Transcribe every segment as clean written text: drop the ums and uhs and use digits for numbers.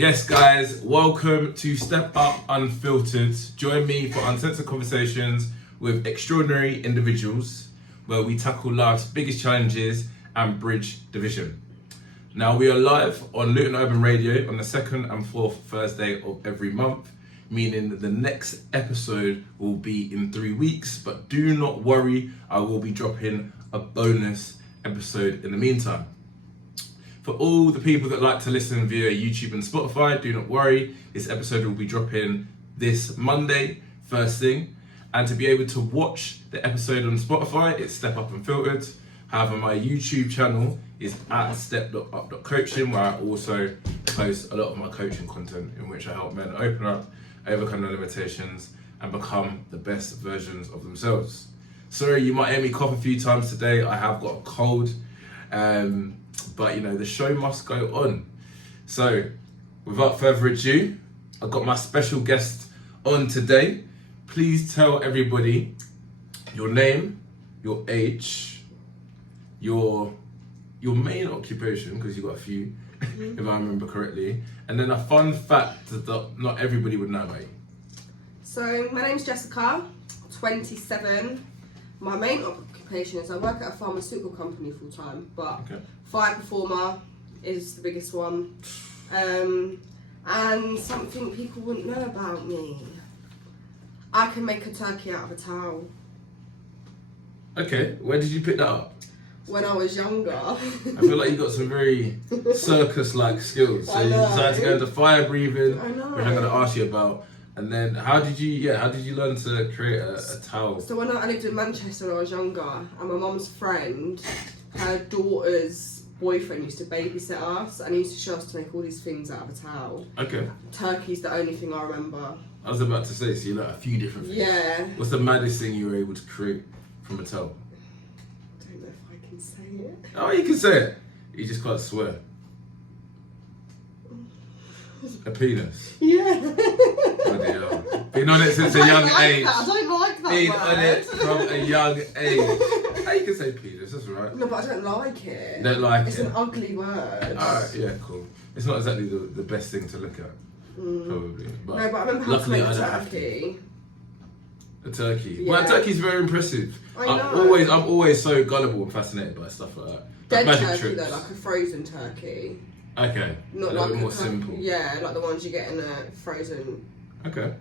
Yes, guys, welcome to Step Up Unfiltered. Join me for uncensored conversations with extraordinary individuals where we tackle life's biggest challenges and bridge division. Now, we are live on Luton Urban Radio on the second and fourth Thursday of every month, meaning that the next episode will be in 3 weeks, but do not worry, I will be dropping a bonus episode in the meantime. For all the people that like to listen via YouTube and Spotify, do not worry, this episode will be dropping this Monday, first thing. And to be able to watch the episode on Spotify, it's Step Up Unfiltered. However, my YouTube channel is at step.up.coaching, where I also post a lot of my coaching content in which I help men open up, overcome their limitations, and become the best versions of themselves. Sorry, you might hear me cough a few times today. I have got a cold. But you know, the show must go on. So, without further ado, I've got my special guest on today. Please tell everybody your name, your age, your main occupation, because you've got a few, if I remember correctly, and then a fun fact that not everybody would know about you. So, my name's Jessica, 27. My main occupation is I work at a pharmaceutical company full time, but fire performer is the biggest one. And something people wouldn't know about me. I can make a turkey out of a towel. Okay, where did you pick that up? When I was younger. I feel like you got some very circus-like skills. So you decided to go into fire breathing, which I'm going to ask you about. And then how did you learn to create a towel? So when I lived in Manchester when I was younger, and my mum's friend, her daughter's boyfriend used to babysit us, and he used to show us to make all these things out of a towel. Okay. Turkey's the only thing I remember. I was about to say, so you know a few different things. Yeah. What's the maddest thing you were able to create from a towel? I don't know if I can say it. Oh, you can say it. You just can't swear. A penis. Yeah. Bloody hell. Been on it since a young age. I don't like that Been word. on it from a young age. How you can say penis, that's right. No, but I don't like it. You don't like it's it? It's an ugly word. Alright, yeah, cool. It's not exactly the best thing to look at, probably. But no, but I remember how to make a turkey. A turkey? Yeah. Well, a turkey's very impressive. I know. I'm always so gullible and fascinated by stuff like that. Dead turkey though, like a frozen turkey. Okay. Not a like little bit more simple. Yeah, like the ones you get in a frozen. Okay.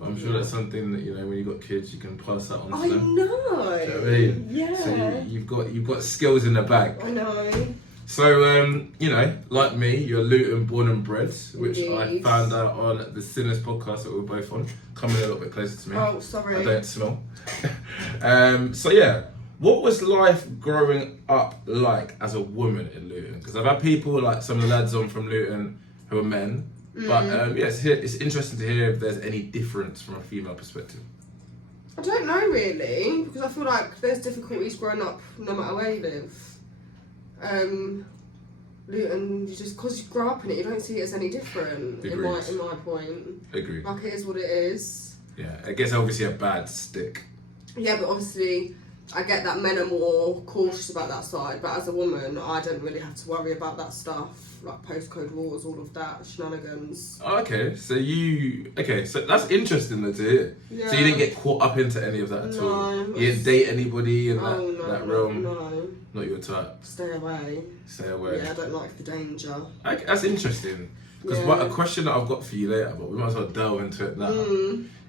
I'm sure that's something that, you know, when you've got kids, you can pass that on to them. I know. Do you know what I mean? Yeah. So you've got skills in the bag. I know. So, you know, like me, you're Luton born and bred, which Indeed. I found out on the Sinners podcast that we were both on. Coming a little bit closer to me. Oh, sorry. I don't smell. So yeah, what was life growing up like as a woman in Luton? Because I've had people like some of the lads on from Luton who are men, but it's interesting to hear if there's any difference from a female perspective. I don't know really, because I feel like there's difficulties growing up no matter where you live. Luton, you just because you grow up in it, you don't see it as any different. In my point. Agreed. Like it is what it is. Yeah, I guess obviously a bad stick. Yeah, but obviously I get that men are more cautious about that side, but as a woman I don't really have to worry about that stuff, like postcode wars, all of that shenanigans. Okay, so that's interesting though to hear. Yeah. So you didn't get caught up into any of that at all? You didn't date anybody in that realm? No. Not your type? Stay away. Stay away. Yeah, I don't like the danger. That's interesting. Because a question that I've got for you later, but we might as well delve into it now,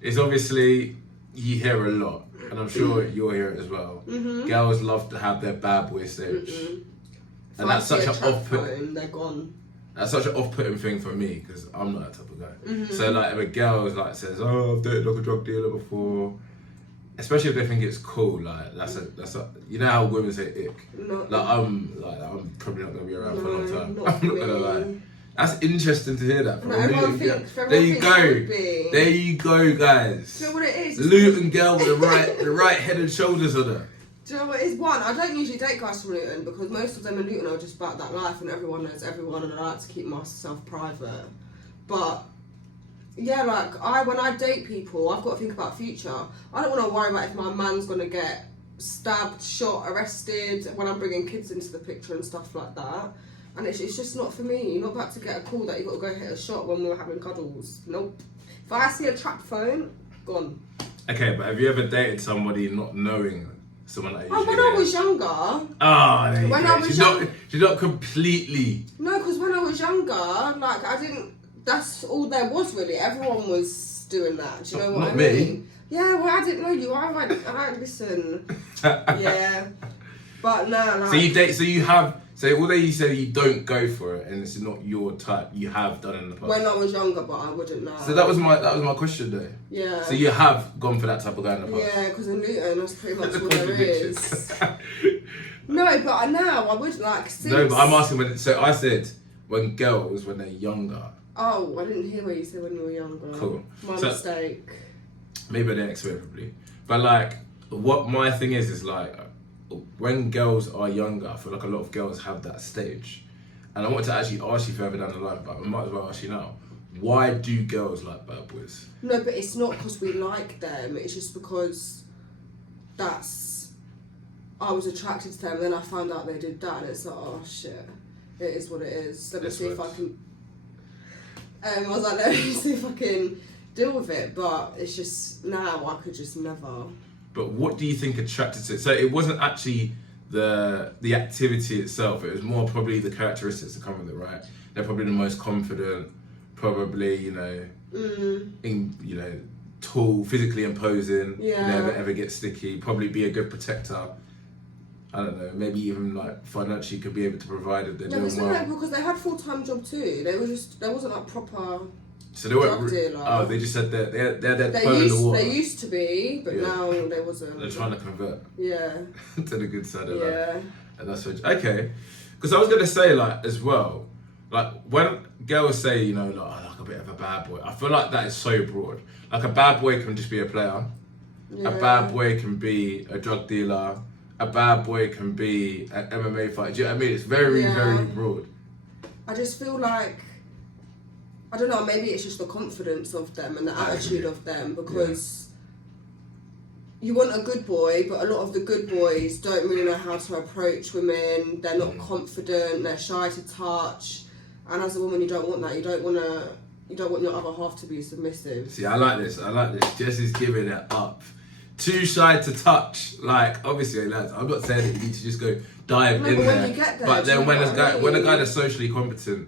is obviously you hear a lot, and I'm sure you'll hear it as well. Girls love to have their bad boy stage. And that's such an off-putting. They're gone. That's such an off-putting thing for me because I'm not that type of guy. So like if a girl like says, "Oh, I've dated like a drug dealer before," especially if they think it's cool, like that's a you know how women say ick. I'm probably not gonna be around for a long time. I'm not gonna lie. That's interesting to hear that. There you go, guys. Do you know what it is? Luton girl with the right head and shoulders on her. Do you know what it is? One, I don't usually date guys from Luton because most of them in Luton are just about that life and everyone knows everyone, and I like to keep myself private. But yeah, like when I date people, I've got to think about future. I don't want to worry about if my man's gonna get stabbed, shot, arrested when I'm bringing kids into the picture and stuff like that. And it's just not for me. You're not about to get a call that you got to go hit a shot when we were having cuddles. Nope. If I see a trap phone, gone. Okay, but have you ever dated somebody not knowing someone that you When I was younger. Oh, there you When go. I was She's not completely... No, because when I was younger, like, I didn't... That's all there was, really. Everyone was doing that. Do you know what Not I me. mean? Yeah, well, I didn't know you. Listen. Yeah. But no, like... So you date, so you have... So although you say you don't go for it and it's not your type, you have done it in the past. When I was younger, but I wouldn't know. So that was my question though. Yeah. So you have gone for that type of guy in the past. Yeah, because in Luton, that's pretty much all there is. No, but now I would like. Since... No, but I'm asking when. So I said when girls when they're younger. Oh, I didn't hear what you said when you were younger. Cool. My mistake. Maybe I didn't expect probably, but like what my thing is like. When girls are younger, I feel like a lot of girls have that stage. And I want to actually ask you further down the line, but I might as well ask you now. Why do girls like bad boys? No, but it's not because we like them. It's just because I was attracted to them and then I found out they did that and it's like, oh shit. It is what it is. Let me see if I can... I was like, let me see if I can deal with it. But it's just, now I could just never... But what do you think attracted to it? So it wasn't actually the activity itself. It was more probably the characteristics that come with it, right? They're probably the most confident, probably tall, physically imposing. Yeah. Never ever get sticky. Probably be a good protector. I don't know. Maybe even like financially could be able to provide if they're doing well. No, because they had full-time job too. There wasn't like proper. So they weren't. Drug dealer. Oh, they just said that they're toe in the water. They used to be, but now they wasn't. They're trying to convert. Yeah. To the good side of life. Yeah. And that's what. Okay. Because I was gonna say like as well, like when girls say like I like a bit of a bad boy, I feel like that is so broad. Like a bad boy can just be a player. Yeah. A bad boy can be a drug dealer. A bad boy can be an MMA fighter. Do you know what I mean? It's very very broad. I just feel like. I don't know, maybe it's just the confidence of them and the attitude of them because you want a good boy, but a lot of the good boys don't really know how to approach women. They're not confident, they're shy to touch. And as a woman, you don't want that. You don't want your other half to be submissive. See, I like this. Jess is giving it up. Too shy to touch. Like, obviously, lads, I'm not saying that you need to just go dive in but there. when you get there, but then when a guy that's mean? socially competent,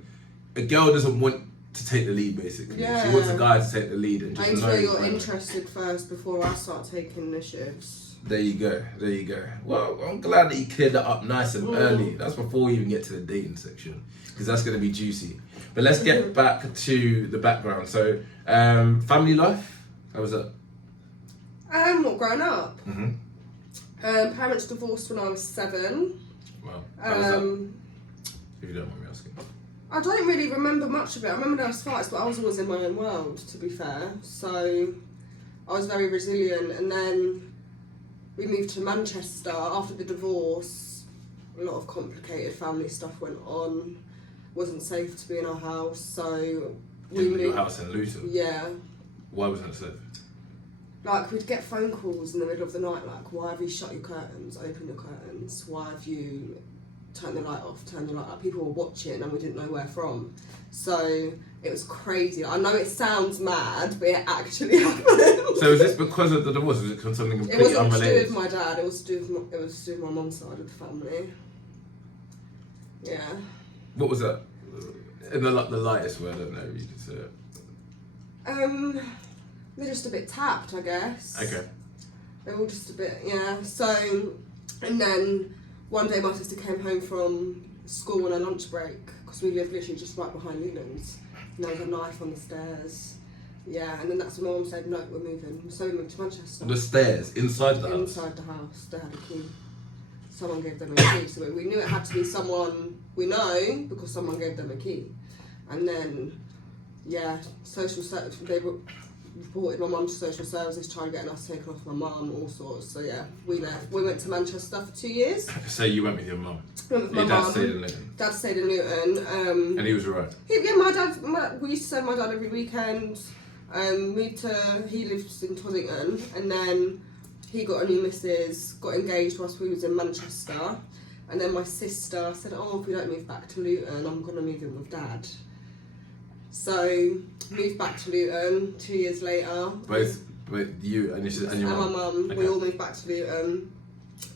a girl doesn't want to take the lead, basically. Yeah. She wants a guy to take the lead and I just need to know know you're further. interested first before I start taking initiatives. There you go. Well, I'm glad that you cleared that up nice and early. That's before we even get to the dating section, because that's going to be juicy. But let's get back to the background. So, family life, how was that? What, growing up? Mm-hmm. Parents divorced when I was 7. Well, how was that? If you don't mind me asking. I don't really remember much of it. I remember there was fights, but I was always in my own world, to be fair. So I was very resilient. And then we moved to Manchester after the divorce. A lot of complicated family stuff went on. Wasn't safe to be in our house, so we In moved. your house in Luton? Yeah. Why wasn't it safe? Like, we'd get phone calls in the middle of the night, like, why have you shut your curtains, open your curtains, why have you turned the light off, turned the light up? People were watching and we didn't know where from. So it was crazy. I know it sounds mad, but it actually happened. So is this because of the divorce? Was it something It completely wasn't to do unrelated? with my dad, it was to do with my mum's side of the family. Yeah. What was that? In the lightest way, I don't know if you can say it. They're just a bit tapped, I guess. Okay. They're all just a bit, yeah. So, and then one day my sister came home from school on a lunch break, because we live literally just right behind Newlands, and there was a knife on the stairs. Yeah, and then that's when my mum said, no, we're moving. So we moved to Manchester. The stairs, inside the house? Inside the house, they had a key. Someone gave them a key, so we knew it had to be someone we know, because someone gave them a key. And then, yeah, they reported my mum to social services, trying to get us taken off my mum, all sorts. So yeah, we left. We went to Manchester for 2 years. So you went with your mum? Went with my Your dad mum. stayed in Luton? Dad stayed in Luton. And he was alright? We used to send my dad every weekend. He lived in Toddington, and then he got a new missus, got engaged whilst we was in Manchester. And then my sister said, oh, if we don't move back to Luton, I'm going to move in with Dad. So, moved back to Luton 2 years later. Both you and your and my mum, okay. we all moved back to Luton.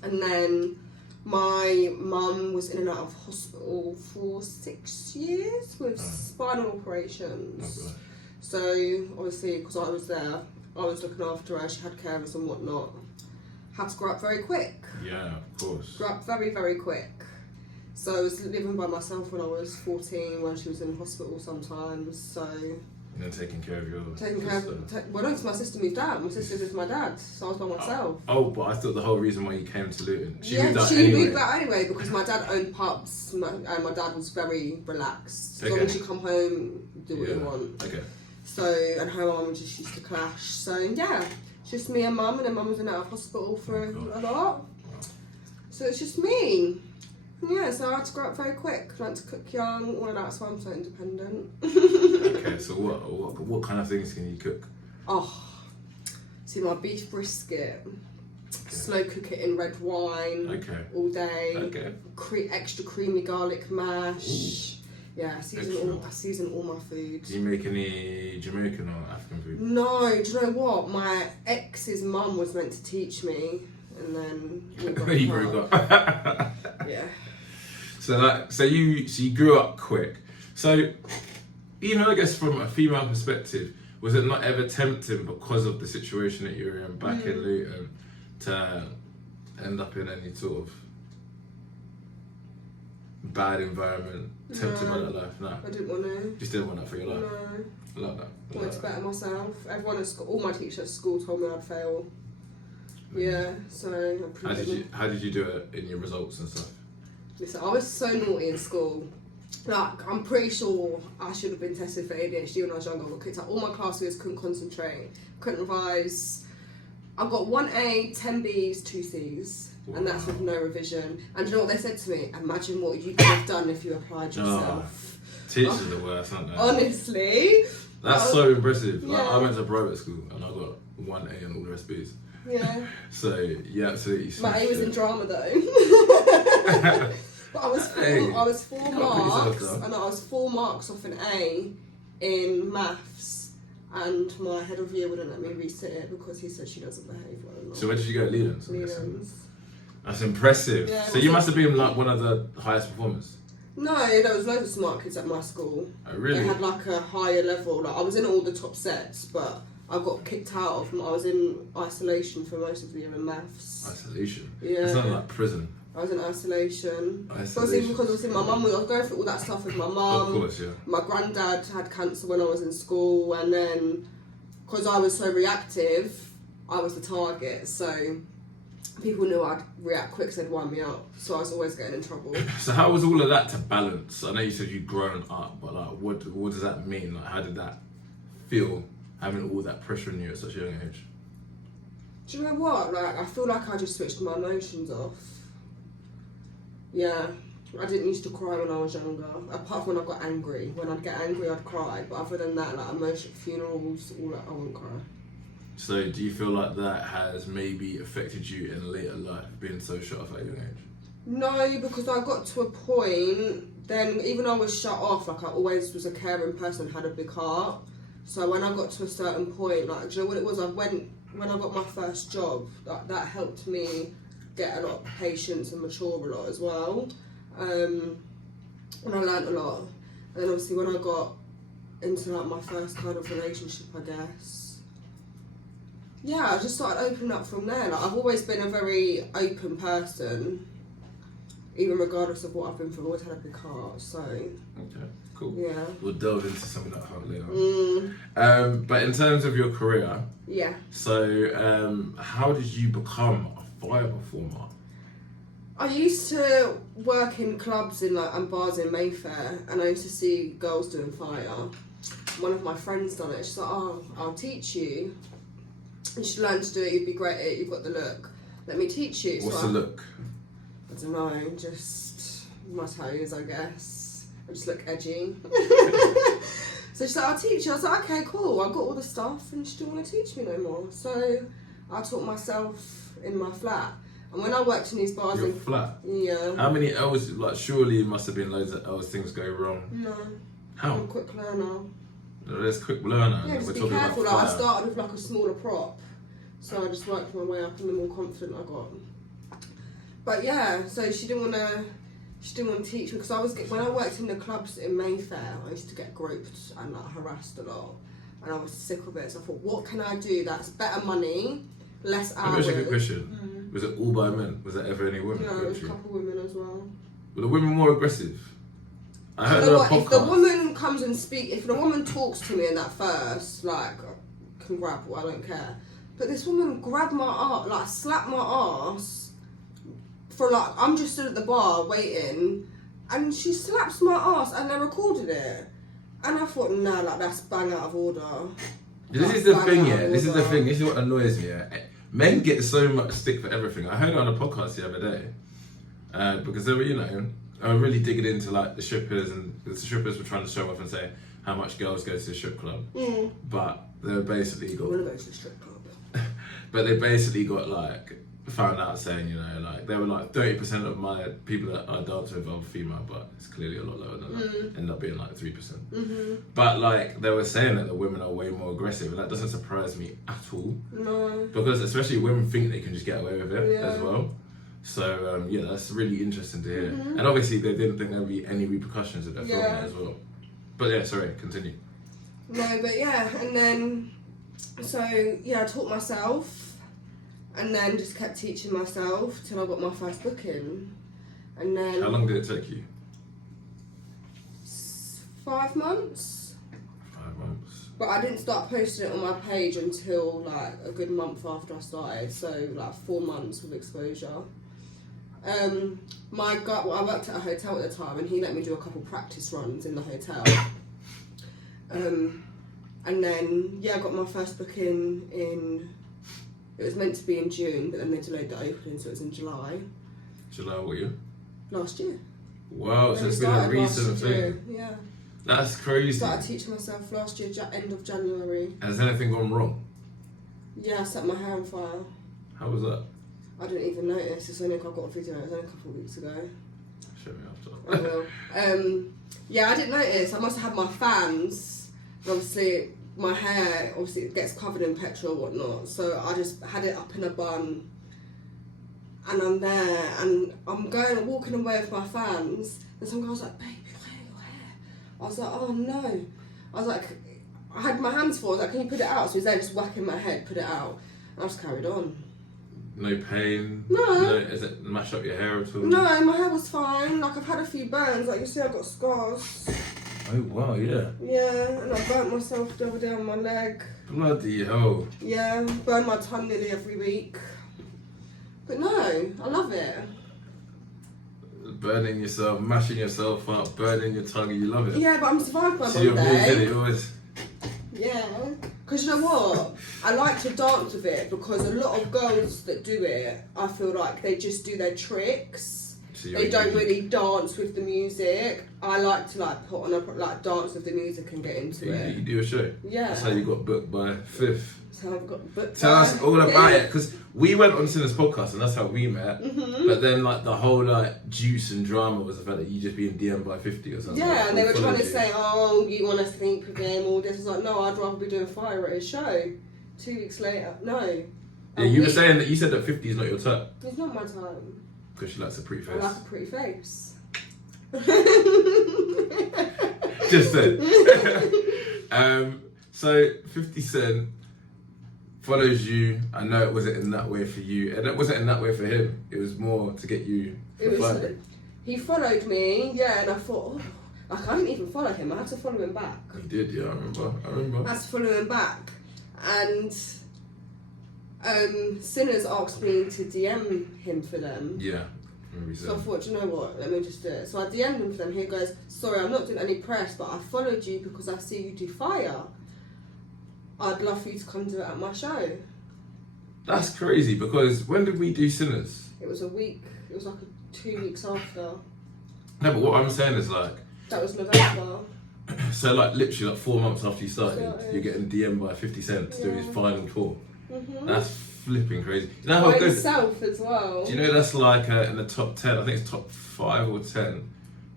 And then my mum was in and out of hospital for 6 years with spinal operations. Oh, so, obviously, because I was there, I was looking after her, she had carers and whatnot. Had to grow up very quick. Yeah, of course. Grew up very, very quick. So I was living by myself when I was 14, when she was in hospital sometimes, so... And then taking care of your sister? Well, no, because my sister moved out. My sister was my dad, so I was by myself. Oh, but I thought the whole reason why you came to Luton... She moved out anyway, because my dad owned pubs, and my dad was very relaxed. As long as you come home, do what you want. Okay. So, and her mum just used to clash. So, yeah, just me and mum, and then mum was in and out of hospital for a lot. So it's just me. Yeah, so I had to grow up very quick. Learned to cook young, all of that, so I'm so independent. Okay, so what kind of things can you cook? Oh, see my beef brisket. Slow cook it in red wine all day. Okay. Extra creamy garlic mash. Ooh. Yeah, I season all my food. Do you make any Jamaican or African food? No, do you know what? My ex's mum was meant to teach me, and then you broke up. Yeah. So you grew up quick. So even I guess from a female perspective, was it not ever tempting because of the situation that you were in back in Luton to end up in any sort of bad environment, tempted by that life? No. I didn't want to. Just didn't want that for your life? No. I love that. I wanted to better myself. Everyone at school, all my teachers at school told me I'd fail. Yeah, so how did you do it in your results and stuff? Listen, I was so naughty in school. Like, I'm pretty sure I should have been tested for ADHD when I was younger. I got kicked out. All my classmates couldn't concentrate, couldn't revise. I got 1 A, 10 Bs, 2 Cs. Wow. And that's with no revision. And you know what they said to me? Imagine what you could have done if you applied yourself. Teachers are the worst, aren't they? Honestly. That's so impressive. Yeah. Like, I went to private school and I got 1 A and all the rest Bs. Yeah. So, yeah, absolutely. My A was in drama though. But I was 4 marks, and I was 4 marks off an A in maths, and my head of year wouldn't let me resit it because he said she doesn't behave well enough. So where did you go? Leland's? Leland's. That's impressive. Yeah, so you must have been like one of the highest performers. No, there was loads of smart kids at my school. Oh, really? They had like a higher level. Like I was in all the top sets, but I got kicked out of them. I was in isolation for most of the year in maths. Isolation? Yeah. It's not like prison. I was in isolation. Because obviously my mum was, I was going through all that stuff with my mum. Of course, yeah. My granddad had cancer when I was in school, and then because I was so reactive, I was the target. So people knew I'd react quick, so they'd wind me up. So I was always getting in trouble. So how was all of that to balance? I know you said you'd grown up, but like, what does that mean? Like, how did that feel, having all that pressure on you at such a young age? Do you know what? Like, I feel like I just switched my emotions off. Yeah, I didn't used to cry when I was younger, apart from when I got angry. When I'd get angry, I'd cry. But other than that, like emotional funerals, all that, I wouldn't cry. So do you feel like that has maybe affected you in later life, being so shut off at a young age? No, because I got to a point, then even though I was shut off, like I always was a caring person, had a big heart. So when I got to a certain point, like, do you know what it was? When I got my first job, that helped me get a lot of patience and mature a lot as well. And I learnt a lot. And then obviously when I got into like my first kind of relationship, I guess, yeah, I just started opening up from there. Like I've always been a very open person, even regardless of what I've been through. I've always had a big heart, so. Okay, cool. Yeah. We'll delve into some of that heart later. But in terms of your career, yeah. So how did you become a fire performer? I used to work in clubs and bars in Mayfair, and I used to see girls doing fire. One of my friends done it. She's like, "Oh, I'll teach you. You should learn to do it. You'd be great at it. You've got the look. Let me teach you." What's the look? I don't know. Just my toes, I guess. I just look edgy. So she's like, "I'll teach you." I was like, "Okay, cool. I've got all the stuff, and she didn't want to teach me no more." So I taught myself in my flat. And when I worked in these bars, You're flat. yeah. How many L's? Like, surely it must have been loads of L's. Things go wrong. No. How? I'm a quick learner. No, there's quick learner. Yeah, and just we're be talking careful. about Like, I fire. started with like a smaller prop, so I just worked my way up, and the more confident I got. But yeah, so she didn't want to teach me, because when I worked in the clubs in Mayfair, I used to get groped and like harassed a lot, and I was sick of it. So I thought, what can I do that's better money, less Let me hours? ask you a quick question. Was it all by men? Was there ever any women? No, it was a couple of women as well. Were the women more aggressive? I heard You know on a what? If the podcast. woman comes and if the woman talks to me in that first, like, can grab, I don't care. But this woman grabbed my arm, like, slapped my ass for like, I'm just stood at the bar waiting, and she slaps my ass, and they recorded it. And I thought, nah, like, that's bang out of order. This Like, is the bang thing, out yeah. of This is the order. thing. This is what annoys me. Yeah. Men get so much stick for everything. I heard it on a podcast the other day because they were, really digging into like the strippers, and the strippers were trying to show off and say how much girls go to the strip club, but they basically I got. want to go to the strip club. But they basically got like found out saying, like they were like 30% of my people that I dance with are female, but it's clearly a lot lower than that. End up being like 3%. But like they were saying that the women are way more aggressive, and that doesn't surprise me at all. No. Because especially women think they can just get away with it Yeah. as well. So yeah, that's really interesting to hear. And obviously they didn't think there'd be any repercussions if they're filming it as well. But yeah, sorry, continue. No, but yeah, and then, so yeah, I taught myself, and then just kept teaching myself till I got my first booking. And then... How long did it take you? 5 months. 5 months. But I didn't start posting it on my page until like a good month after I started, so like 4 months with exposure. My guy, I worked at a hotel at the time, and he let me do a couple practice runs in the hotel. And then, yeah, I got my first booking it was meant to be in June, but then they delayed the opening, so it was in July. July what year? Last year. Wow, so When it's it been a started last recent year, thing. Yeah. That's crazy. Started teaching myself last year, end of January. Has anything gone wrong? Yeah, I set my hair on fire. How was that? I didn't even notice. It's only I got a video. It was only a couple of weeks ago. Show me I after. will. Yeah, I didn't notice. I must have had my fans. And obviously, my hair it gets covered in petrol or whatnot. So I just had it up in a bun. And I'm there, and I'm walking away with my fans. And some guy was like, "Babe, your hair." I was like, "Oh no." I was like, I had my hands full. I was like, "Can you put it out?" So he's there just whacking my head, put it out. And I just carried on. No pain? No. Is it mash up your hair at all? No, my hair was fine. Like, I've had a few burns. Like, you see, I've got scars. Oh wow, yeah. Yeah, and I burnt myself the other day on my leg. Bloody hell. Yeah, burn my tongue nearly every week. But no, I love it. Burning yourself, mashing yourself up, burning your tongue, you love it. Yeah, but I'm survived by So you're moving Monday. it always. Yeah, because you know what? I like to dance with it, because a lot of girls that do it, I feel like they just do their tricks. So you're They don't unique. really dance with the music. I like to put on dance with the music and get into You it. do a show. Yeah. That's how you got booked by Fifth. So I've got booked. Tell us all about it, because we went on Sinners podcast and that's how we met. But then the whole juice and drama was the fact that you just being DM'd by 50 or something. Yeah, and they were trying to Followed say, "Oh, you want to sleep with him?" All this. I was like, "No, I'd rather be doing fire at his show." 2 weeks later, no. Yeah, you were saying that you said that 50 is not your type It's not my time. because she likes a pretty I face. like a pretty face. Just said. So 50 Cent follows you. I know it wasn't in that way for you, and it wasn't in that way for him. It was more to get you. It was. flying. He followed me, yeah, and I thought, I didn't even follow him. I had to follow him back. You did, yeah. I remember. I had to follow him back, and Sinners asked me to DM him for them. Yeah. Remember you So I said. thought, you know what, let me just do it. So I DM'd him for them. He goes, "Sorry, I'm not doing any press, but I followed you because I see you do fire. I'd love for you to come do it at my show." That's crazy because when did we do Sinners? It was a week. It was like 2 weeks after. No, but what I'm saying is That was November. so literally 4 months after you started, Started. you're getting DM'd by 50 Cent to do his Yeah. final tour. Mhm. That's flipping crazy. You know how By good? himself as well. Do you know that's like in the top 10? I think it's top 5 or 10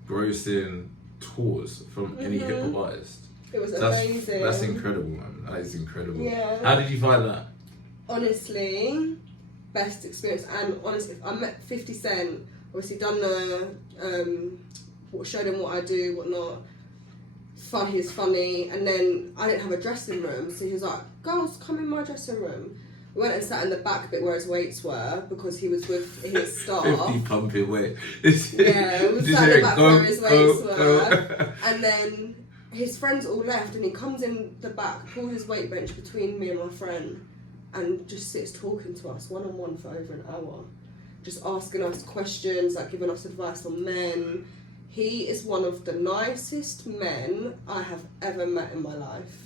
grossing tours from any hip hop artist. It was That's, amazing. that's incredible, man. That is incredible. Yeah. How did you find that? Honestly, best experience. And honestly, I met 50 Cent. Obviously, done the showed him what I do, whatnot. He's funny. And then I didn't have a dressing room, so he was like, "Girls, come in my dressing room." We went and sat in the back bit where his weights were because he was with his staff. 50 pumping weight. Yeah, we sat in the back where his weights were. And then his friends all left, and he comes in the back, pulls his weight bench between me and my friend, and just sits talking to us one-on-one for over an hour. Just asking us questions, like giving us advice on men. He is one of the nicest men I have ever met in my life.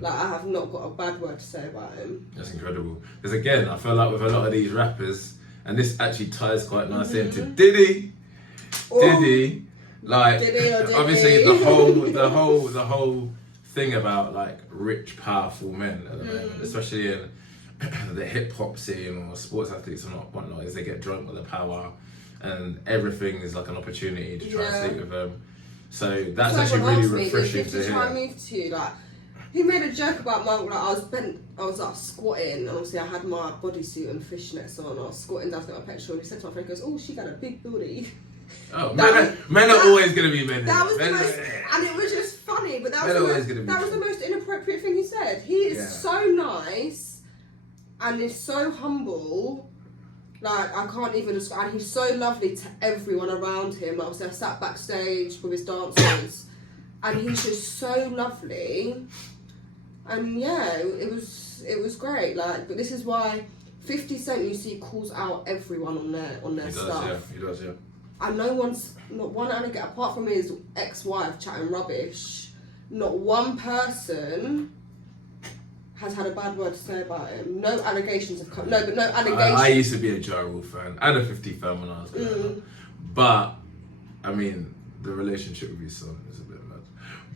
Like, I have not got a bad word to say about him. That's incredible. Because again, I feel like with a lot of these rappers, and this actually ties quite nicely into Diddy. Diddy, like Diddy or Diddy. obviously the whole thing about like rich, powerful men at the moment, especially in the hip hop scene or sports athletes and whatnot, is they get drunk with the power, and everything is like an opportunity to try and sleep with them. So that's actually really refreshing to hear. I moved to you, like, he made a joke about my, like, I was like squatting, and obviously I had my bodysuit and fishnets on, I was squatting down to get my petrol, and he said to my friend, he goes, "Oh, she got a big booty." Oh, men are always going to be men. That was the most, and it was just funny, but that was the most inappropriate thing he said. He is so nice, and is so humble, like, I can't even describe, and he's so lovely to everyone around him. Like, obviously I sat backstage with his dancers, and he's just so lovely. And yeah, it was great. Like, but this is why 50 Cent, you see, calls out everyone on their stuff. He does, yeah. And not one allegation, apart from his ex-wife chatting rubbish, not one person has had a bad word to say about him. No allegations have come. No, but no allegations. I used to be a Ja Rule fan and a 50 fan when I was growing up. But I mean, the relationship with his son is a bit mad.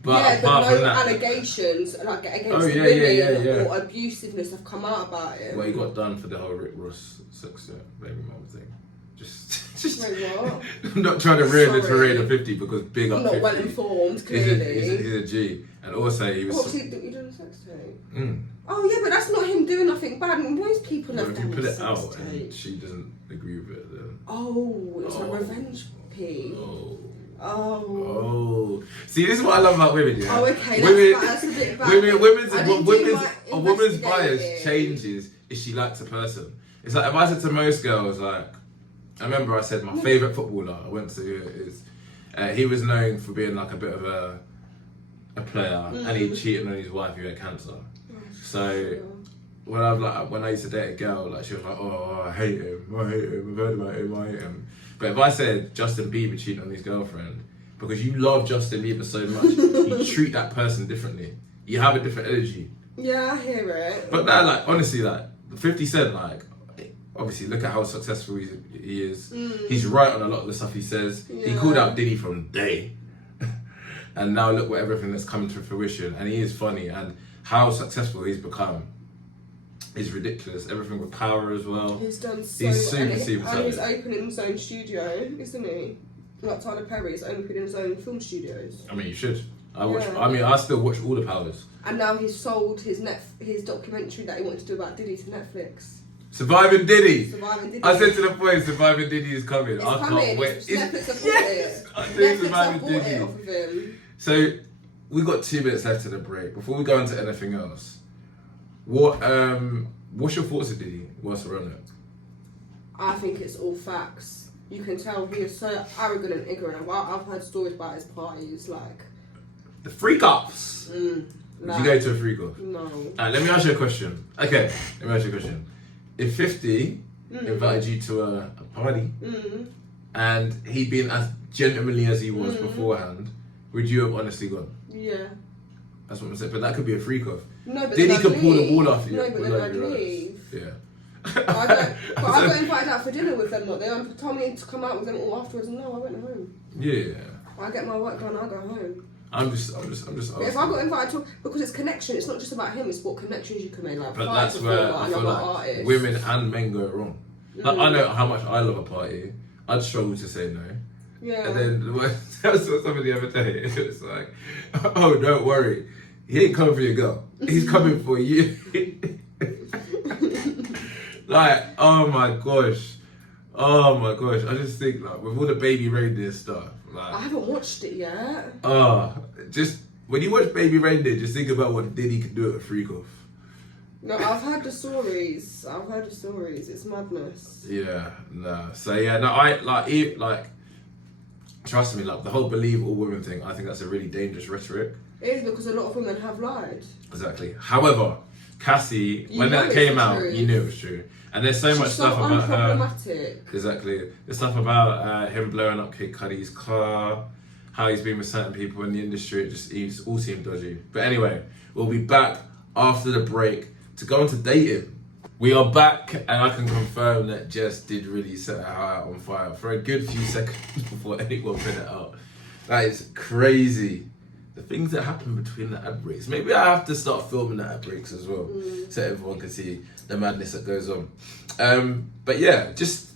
But apart from that, allegations like against women or abusiveness have come out about him. Well, he got done for the whole Rick Ross sex baby mom thing. Just Wait, what? I'm not trying to ruin the terrain of 50 because big up I'm not 50. well informed, clearly. He's a G. And also he was... What's he doing a sex tape? Oh yeah, but that's not him doing nothing bad. Most people have done put a it sex out tape. and she doesn't agree with it then... Oh, it's a revenge piece. Oh. See, this is what I love about women, yeah? Oh, okay, that's a bit bad. A woman's bias changes if she likes a person. It's like, if I said to most girls, like, I remember I said my favourite footballer I went to is, he was known for being like a bit of a player, and he cheated on his wife who had cancer. So when I used to date a girl, like, she was like, "Oh, I hate him, I've heard about him, I hate him." But if I said Justin Bieber cheating on his girlfriend, because you love Justin Bieber so much, you treat that person differently. You have a different energy. Yeah, I hear it. But now, like, honestly, like, 50 Cent, like, obviously, look at how successful he is. He's right on a lot of the stuff he says. Yeah. He called out Diddy from day. And now look what everything that's coming to fruition. And he is funny. And how successful he's become is ridiculous. Everything with power as well. He's done so He's super and talented. he's opening his own studio, isn't he? Like Tyler Perry's opening his own film studios. I mean, you should. I still watch all the powers. And now he's sold his documentary that he wanted to do about Diddy to Netflix. Surviving Diddy. Surviving Diddy. I said to the boys, Surviving Diddy is coming. It's I coming. can't wait. Netflix have bought yes! it. I think Netflix Surviving have bought Diddy. it off of him. So we got 2 minutes left to the break. Before we go into anything else, what's your thoughts of Diddy? What's around it? I think it's all facts. You can tell he is so arrogant and ignorant. I've heard stories about his parties, like the freak offs. Like, Did you go to a freak off? No. Let me ask you a question. Okay, let me ask you a question. If 50 invited you to a party and he'd been as gentlemanly as he was beforehand, would you have honestly gone? Yeah. That's what I'm saying. But that could be a freak off. No, but Diddy then could I'd pull the leave. wall off you. No, but then I'd leave. Yeah. I got invited out for dinner with them. They told me to come out with them all afterwards. No, I went home. Yeah. I get my work done. I go home. I'm just But asking. if I got invited to, because it's connection, it's not just about him, it's what connections you can make. Like, But fight that's before, where like, I feel another like artist. women and men go wrong. Like, I know how much I love a party. I'd struggle to say no. Yeah. And then when I saw somebody the other day, it's like, oh, don't worry. He ain't coming for your girl. He's coming for you. Like, oh my gosh. I just think, like, with all the Baby Reindeer stuff, like, I haven't watched it yet. just when you watch Baby Reindeer, just think about what Diddy could do at a freak off. No, I've heard the stories. It's madness. Yeah, no. So yeah, no. I like. Trust me, like the whole believe all women thing. I think that's a really dangerous rhetoric. It is because a lot of women have lied. Exactly. However, Cassie, You when know that it's came the out, truth. you knew it was true. And there's so She's much so stuff about her. unproblematic. Exactly. There's stuff about him blowing up Kid Cudi's car, how he's been with certain people in the industry. It all seemed dodgy. But anyway, we'll be back after the break to go into dating. We are back, and I can confirm that Jess did really set her heart on fire for a good few seconds before anyone put it out. That is crazy. The things that happen between the ad breaks. Maybe I have to start filming the ad breaks as well, so everyone can see the madness that goes on. But yeah, just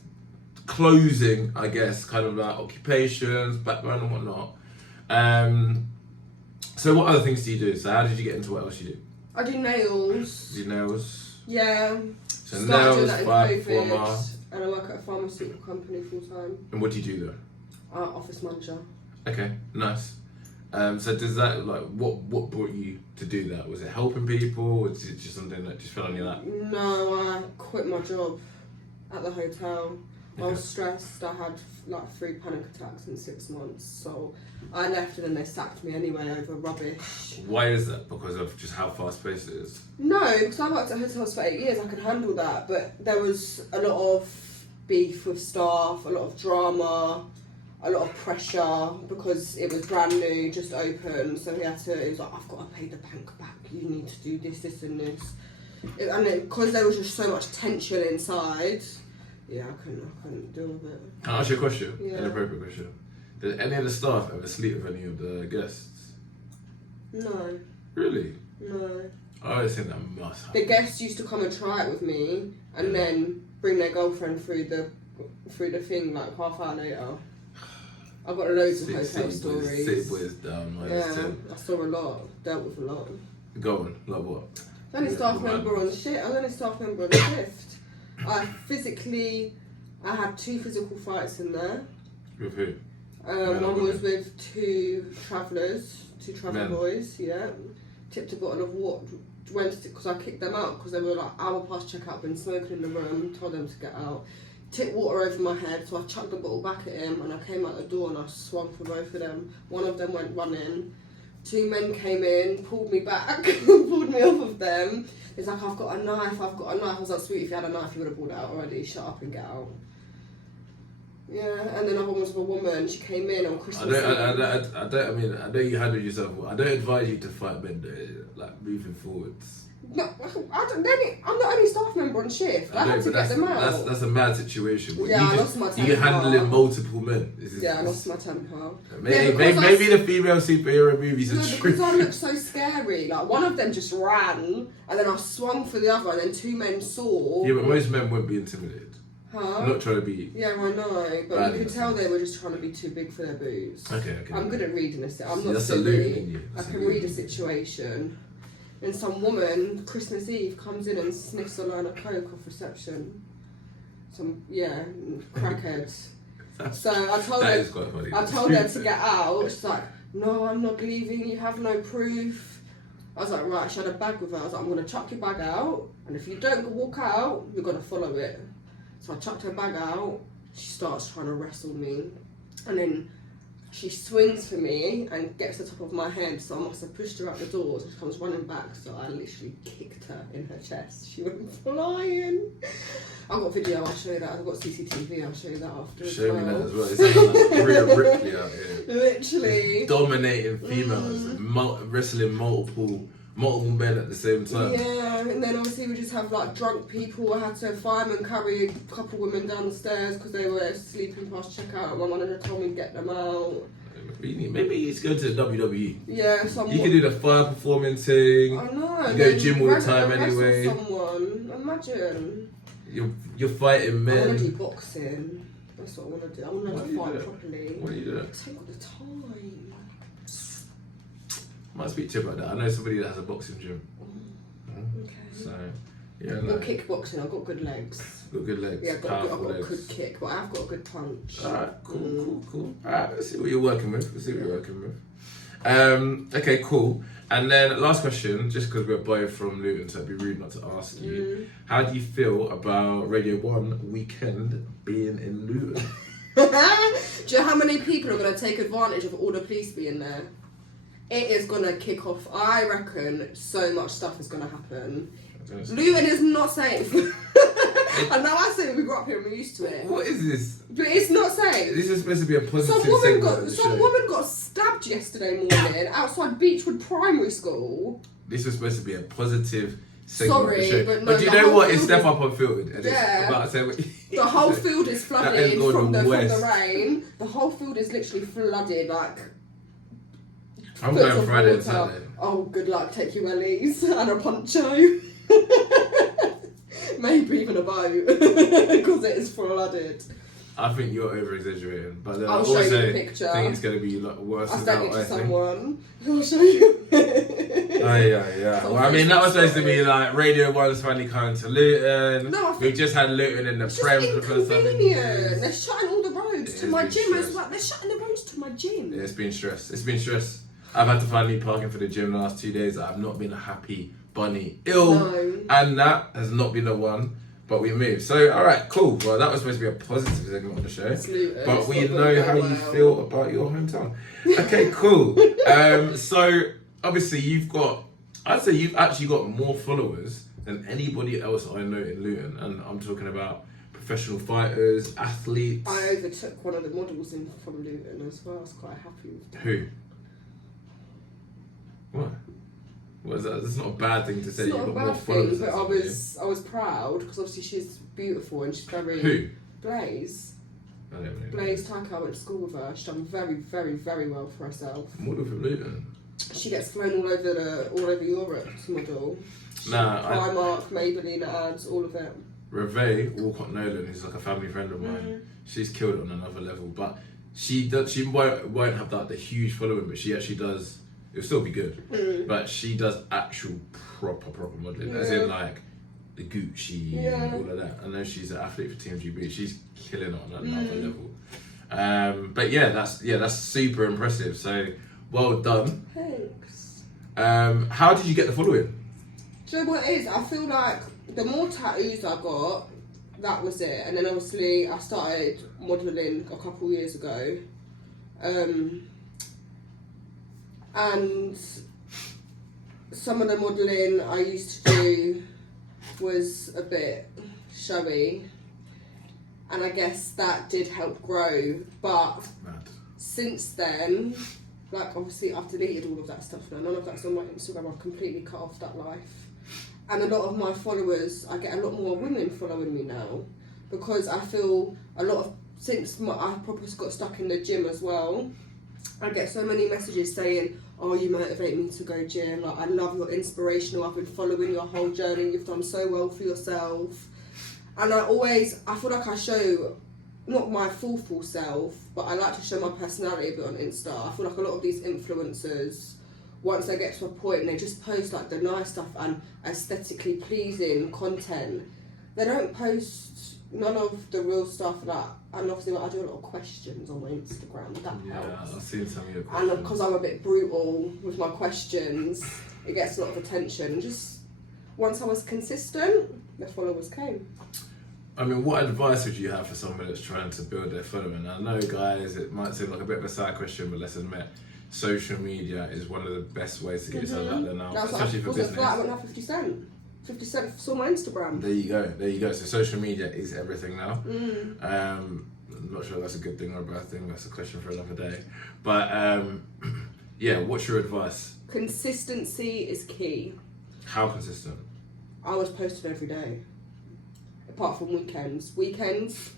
closing, I guess, kind of like occupations, background and whatnot. So what other things do you do? So how did you get into what else you do? I do nails. Do nails? Yeah. So Started doing nails, that in five, COVID, former. and I work at a pharmaceutical company full time. And what do you do there? Office manager. Okay, nice. So does that, like, what brought you to do that? Was it helping people, or was it just something that just fell on your lap? No, I quit my job at the hotel. I Okay. was stressed. I had like 3 panic attacks in 6 months, so I left and then they sacked me anyway over rubbish. Why is that? Because of just how fast paced it is? No, because I worked at hotels for 8 years. I could handle that, but there was a lot of beef with staff, a lot of drama, a lot of pressure because it was brand new, just open. So it was like, I've got to pay the bank back. You need to do this, this, and this. Because there was just so much tension inside. Yeah, I couldn't deal with it. Can I ask you a question? Yeah. An appropriate question. Did any of the staff ever sleep with any of the guests? No, Really? no. I always think that must happen. The guests used to come and try it with me, and then bring their girlfriend through the thing like half hour later. I've got loads of hotel stories. Sick boys down. Yeah, I saw a lot, dealt with a lot. Go on, like what? I was only staff member on shift. I was only staff member on shift. I had 2 physical fights in there. With who? One was with 2 travellers, 2 travel Men. boys, yeah. Tipped a bottle of water, because I kicked them out because they were like hour past checkout, been smoking in the room, told them to get out. Tipped water over my head, so I chucked the bottle back at him and I came out the door and I swung for both of them. One of them went running. 2 men came in, pulled me back, pulled me off of them. He's like, I've got a knife. I was like, sweet, if you had a knife, you would have pulled it out already. Shut up and get out. Yeah, and then another one was a woman. She came in on Christmas Eve. I know you handled yourself well. I don't advise you to fight men, though, like, moving forwards. No, I'm the only staff member on shift. I had to get them out. That's a mad situation. Yeah, I lost my temper. You're handling multiple men. I lost my temper. Maybe the female superhero movies are true. Because I looked so scary. Like, one of them just ran, and then I swung for the other, and then 2 men saw. Yeah, but most men wouldn't be intimidated. Huh? I'm not trying to be... Yeah, I know, but you could tell they were just trying to be too big for their boots. Okay. I'm good at reading this. I'm not That's silly. a in you. I can read a situation. And some woman, Christmas Eve, comes in and sniffs a line of coke off reception. Crackheads. So I told That her, is quite funny. I told her to get out. She's like, no, I'm not leaving. You have no proof. I was like, right. She had a bag with her. I was like, I'm going to chuck your bag out. And if you don't walk out, you're going to follow it. So I chucked her bag out. She starts trying to wrestle me. And then she swings for me and gets the top of my head, so I must have pushed her out the door. So she comes running back, so I literally kicked her in her chest. She went flying. I've got video, I'll show you that. I've got CCTV, I'll show you that after. Show me that as well. It sounds like Rhea Ripley out here. Literally. Dominating females, wrestling multiple men at the same time. Yeah, and then obviously we just have like drunk people. I had to fireman carry a couple women down the stairs because they were sleeping past checkout. My manager told me to get them out. Maybe you need to go to the WWE. Yeah, You can do the fire performing thing. I know. You go to gym all the time wrestle anyway. Someone, imagine. You're fighting men. I want to do boxing. That's what I want to do. I want to learn to fight properly. What do you do? Take all the time. I might speak to you about that. I know somebody that has a boxing gym. Okay. So, yeah. Or kickboxing. I've got good legs. Got good legs. Yeah, I've got a legs. good kick, but I've got a good punch. Alright, cool. Alright, let's see what you're working with. Okay, cool. And then last question, just because we're both from Luton, so it'd be rude not to ask you. How do you feel about Radio 1 weekend being in Luton? Do you know how many people are going to take advantage of all the police being there? It is going to kick off. I reckon so much stuff is going to happen. Luton is not safe. I know I say we grew up here and we're used to it. What is this? But it's not safe. This is supposed to be a positive Some woman got stabbed yesterday morning outside Beechwood Primary School. This was supposed to be a positive segment of the show. But no, do you know what? It's Step Up Unfiltered. And yeah. About to say, the whole field is flooded from the rain. The whole field is literally flooded, like... I'm going Friday and Saturday. Oh, good luck. Take your wellies and a poncho. Maybe even a boat, because it is flooded. I think you're over exaggerating, but then I'll I show also you the picture. think it's going to be like worse I'll than send it that. to someone. I'll show you. Yeah. Well, I mean, that was supposed to be like Radio 1's finally coming to Luton. No, we've just had Luton in the Prem for the first time. They're shutting all the roads to my gym as well. They're shutting the roads to my gym. Yeah, it's been stress. I've had to find new parking for the gym the last 2 days. I've not been a happy bunny. And that has not been the one. But we moved. So, alright, cool. Well, that was supposed to be a positive segment on the show. But we know how you feel about your hometown. Okay, cool. So, obviously, I'd say you've actually got more followers than anybody else I know in Luton. And I'm talking about professional fighters, athletes. I overtook one of the models from Luton as well. I was quite happy with that. Who? What? What is that? That's not a bad thing to say. It's not a bad thing, but I was proud because obviously she's beautiful and she's very... Who? Blaze. I don't know. Blaze Taka, I went to school with her. She's done very, very, very well for herself. Model from Luton. She gets flown all over Europe to model. Primark, Maybelline ads, all of it. Reve Walcott Nolan, who's like a family friend of mine, she's killed it on another level. But she won't have that the huge following, but she actually does. It'll still be good, but she does actual proper modelling, as in like the Gucci and all of that. I know she's an athlete for Team GB. She's killing it on another level. But that's super impressive. So well done. Thanks. How did you get the following? Do you know what it is? I feel like the more tattoos I got, that was it. And then obviously I started modelling a couple years ago. And some of the modelling I used to do was a bit showy, and I guess that did help grow. But since then, like obviously I've deleted all of that stuff now. None of that's on my Instagram. I've completely cut off that life. And a lot of my followers, I get a lot more women following me now, because I feel since I probably got stuck in the gym as well, I get so many messages saying, oh, you motivate me to go gym, like I love your inspirational, I've been following your whole journey, you've done so well for yourself. And I feel like I show, not my full self, but I like to show my personality a bit on Insta. I feel like a lot of these influencers, once they get to a point and they just post like the nice stuff and aesthetically pleasing content, they don't post none of the real stuff. And obviously I do a lot of questions on my Instagram, that helps. I've seen some of your questions. And because I'm a bit brutal with my questions, it gets a lot of attention. And just once I was consistent, the followers came. I mean, what advice would you have for someone that's trying to build their following? I know, guys, it might seem like a bit of a side question, but let's admit, social media is one of the best ways to get yourself out there now, especially for business. I went out 50 Cent. 50 Cent saw my Instagram. There you go. So social media is everything now. I'm not sure that's a good thing or a bad thing. That's a question for another day. But yeah, what's your advice? Consistency is key. How consistent? I was posting every day, apart from weekends. Weekends,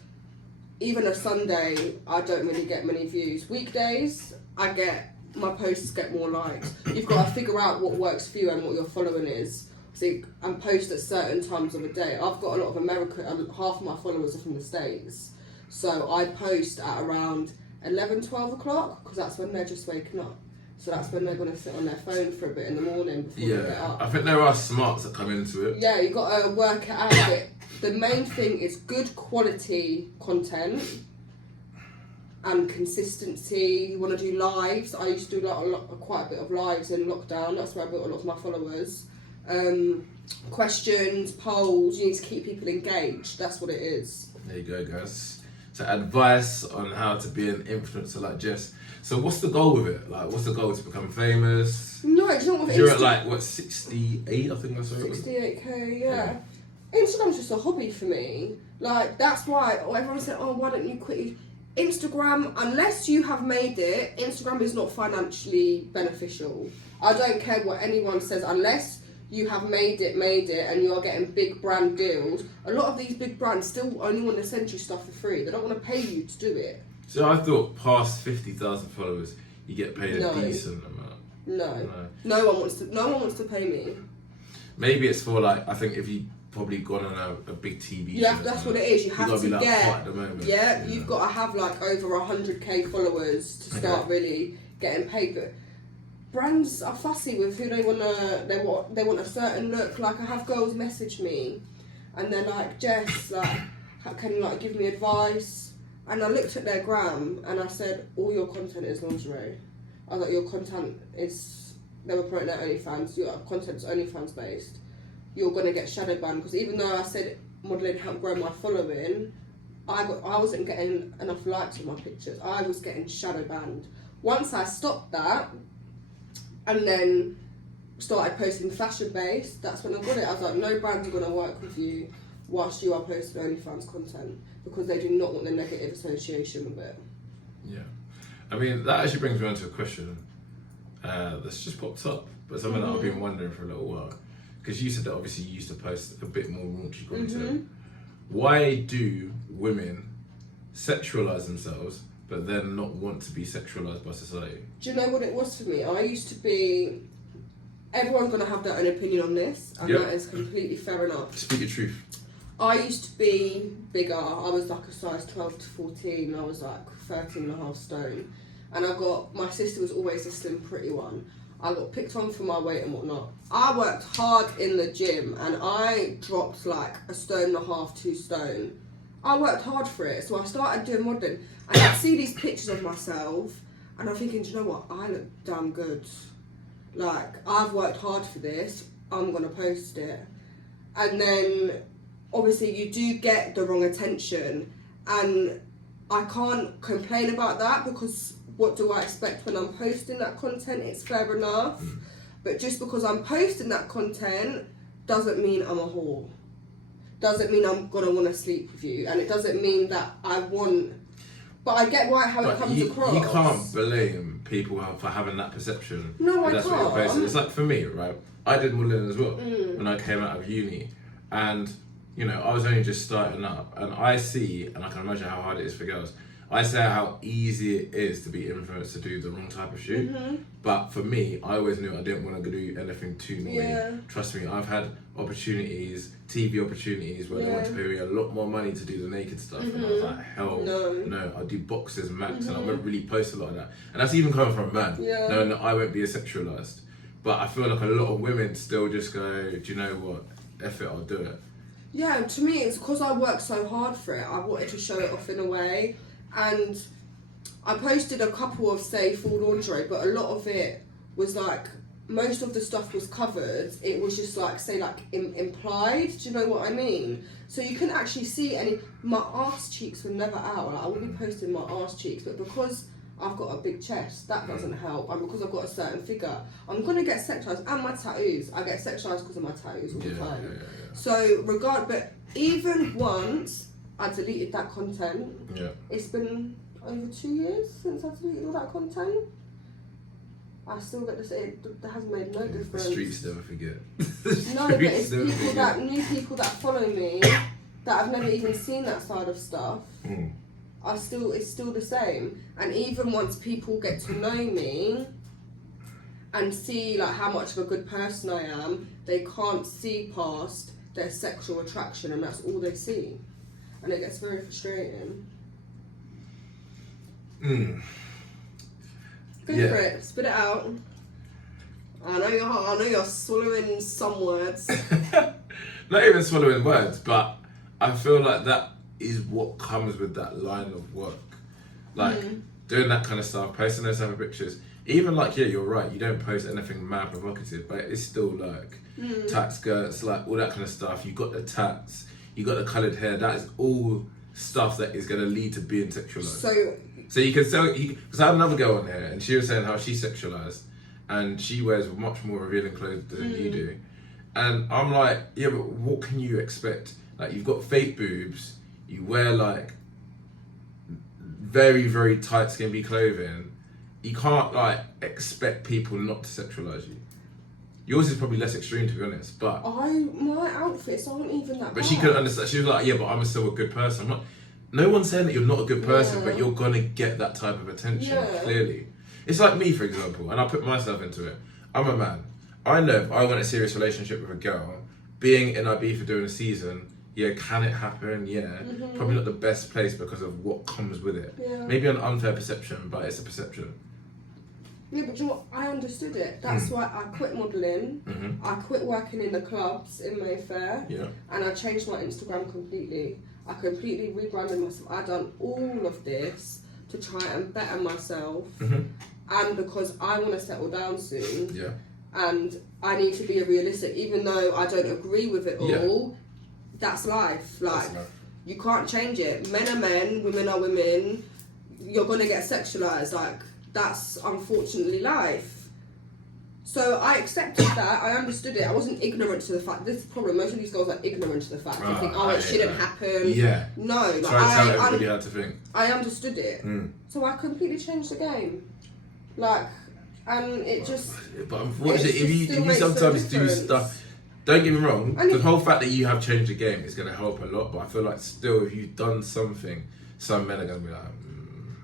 even a Sunday, I don't really get many views. Weekdays, my posts get more likes. You've got to figure out what works for you and what your following is. So, and post at certain times of the day. I've got a lot of half of my followers are from the States. So I post at around 11, 12 o'clock because that's when they're just waking up. So that's when they're going to sit on their phone for a bit in the morning before they get up. I think there are smarts that come into it. Yeah, you've got to work it out. But the main thing is good quality content and consistency. You want to do lives. I used to do quite a bit of lives in lockdown. That's where I built a lot of my followers. Questions, polls. You need to keep people engaged. That's what it is. There you go, guys. So advice on how to be an influencer like Jess. So what's the goal with it? Like, what's the goal to become famous? No, it's not with You're at like what 68? I think that's right. 68k, yeah. Instagram's just a hobby for me. Like that's why everyone said, "Oh, why don't you quit?" Instagram, unless you have made it, Instagram is not financially beneficial. I don't care what anyone says, unless you have made it, and you are getting big brand deals. A lot of these big brands still only want to send you stuff for free. They don't want to pay you to do it. So I thought past 50,000 followers, you get paid a decent amount. No one wants to pay me. Maybe it's for like, I think if you probably gone on a big TV show. That's what it is. You have to be like get. hot at the moment, you've got to have like over 100k followers to start really getting paid. But brands are fussy with who they wanna. They want a certain look. Like I have girls message me, and they're like, "Jess, like, can you like give me advice?" And I looked at their gram and I said, "All your content is lingerie." I was like, "Your content is." They were promoting their OnlyFans. Your content's OnlyFans based. You're gonna get shadow banned because even though I said modelling helped grow my following, I wasn't getting enough likes on my pictures. I was getting shadow banned. Once I stopped that, and then started posting fashion based, that's when I got it. I was like, no brands are gonna work with you whilst you are posting OnlyFans content because they do not want the negative association with it. Yeah, I mean that actually brings me on to a question that's just popped up, but something that I've been wondering for a little while. Because you said that obviously you used to post a bit more raunchy content. Why do women sexualise themselves but then not want to be sexualised by society? Do you know what it was for me? I used to be... Everyone's going to have their own opinion on this, and that is completely fair enough. Speak your truth. I used to be bigger. I was like a size 12 to 14. I was like 13 and a half stone. And my sister was always a slim, pretty one. I got picked on for my weight and whatnot. I worked hard in the gym and I dropped like 1.5 stone, 2 stone. I worked hard for it, so I started doing modelling. And I'd see these pictures of myself and I'm thinking, do you know what? I look damn good. Like, I've worked hard for this, I'm gonna post it. And then obviously you do get the wrong attention and I can't complain about that because what do I expect when I'm posting that content? It's fair enough. But just because I'm posting that content doesn't mean I'm a whore. Doesn't mean I'm gonna want to sleep with you. And it doesn't mean that I want... But I get how it comes across. You can't blame people for having that perception. No, I that's what you're can't. posting. It's like for me, right? I did modelling as well when I came out of uni. And, you know, I was only just starting up. And I see, and I can imagine how hard it is for girls, I say how easy it is to be influenced to do the wrong type of shoot. But for me, I always knew I didn't want to do anything too naughty. Yeah. Trust me, I've had opportunities, TV opportunities, where they want to pay me a lot more money to do the naked stuff. And I was like, hell no, I'll do boxes max and I won't really post a lot of that. And that's even coming from a man. Yeah. No, I won't be a sexualised. But I feel like a lot of women still just go, do you know what, F it, I'll do it. Yeah, to me, it's because I worked so hard for it. I wanted to show it off in a way. And I posted a couple of, say, full lingerie, but a lot of it was like, most of the stuff was covered. It was just like, say, like implied. Do you know what I mean? So you couldn't actually see any. My arse cheeks were never out. Like, I wouldn't be posting my arse cheeks, but because I've got a big chest, that doesn't help. And because I've got a certain figure, I'm gonna get sexualized. And my tattoos, I get sexualized because of my tattoos all the time. Yeah. So but even once I deleted that content. Yeah. It's been over 2 years since I deleted all that content. I still get to say it that hasn't made no difference. The streets never forget. No, but it's new people that follow me that have never even seen that side of stuff it's still the same. And even once people get to know me and see like how much of a good person I am, they can't see past their sexual attraction, and that's all they see, and it gets very frustrating. Go for it, spit it out. I know you're swallowing some words. Not even swallowing words, but I feel like that is what comes with that line of work. Like, doing that kind of stuff, posting those type of pictures. Even like, yeah, you're right, you don't post anything mad provocative, but it's still like tight skirts, like all that kind of stuff. You got the tats, you got the coloured hair. That is all stuff that is going to lead to being sexualised. So you can sell, because I had another girl on here and she was saying how she's sexualised and she wears much more revealing clothes than you do. And I'm like, yeah, but what can you expect? Like, you've got fake boobs, you wear like very, very tight skimpy clothing. You can't like expect people not to sexualise you. Yours is probably less extreme, to be honest, but my outfits aren't even that but bad. she couldn't understand. She was like, yeah, but I'm still a good person. I'm like, no one's saying that you're not a good person, but you're gonna get that type of attention, clearly. It's like me, for example, and I'll put myself into it. I'm a man. I know if I want a serious relationship with a girl, being in IB for doing a season, yeah, can it happen? Yeah. Probably not the best place because of what comes with it. Yeah. Maybe an unfair perception, but it's a perception. Yeah, but you know what? I understood it. That's why I quit modelling. I quit working in the clubs in Mayfair. Yeah. And I changed my Instagram completely. I completely rebranded myself. I done all of this to try and better myself. And because I want to settle down soon. Yeah. And I need to be realistic, even though I don't agree with it all. That's life. Like, you can't change it. Men are men, women are women. You're going to get sexualised. Like, that's unfortunately life. So I accepted that. I understood it. I wasn't ignorant to the fact. This is the problem. Most of these girls are ignorant to the fact. They think, oh, it shouldn't happen. Yeah. No. Like, Try to tell everybody how to think. I understood it. So I completely changed the game. Like, and it just... But unfortunately, if you sometimes do stuff... Don't get me wrong, the whole fact that you have changed the game is going to help a lot, but I feel like still, if you've done something, some men are going to be like...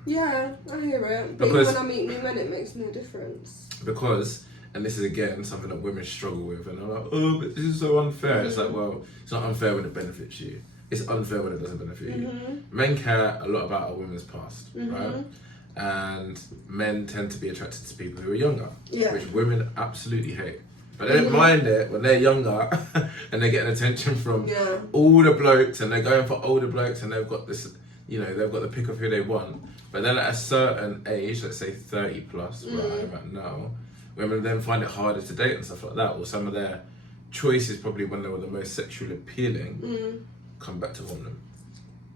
Yeah, I hear it. But even when I meet new men, it makes no difference. Because, and this is again something that women struggle with, and they're like, oh, but this is so unfair. It's like, well, it's not unfair when it benefits you. It's unfair when it doesn't benefit you. Men care a lot about a woman's past, right? And men tend to be attracted to people who are younger, which women absolutely hate. But they don't mind it when they're younger and they're getting attention from all the blokes, and they're going for older blokes, and they've got this, you know, they've got the pick of who they want. But then at a certain age, let's say 30 plus, where I am at now, women then find it harder to date and stuff like that, or some of their choices, probably when they were the most sexually appealing, come back to haunt them.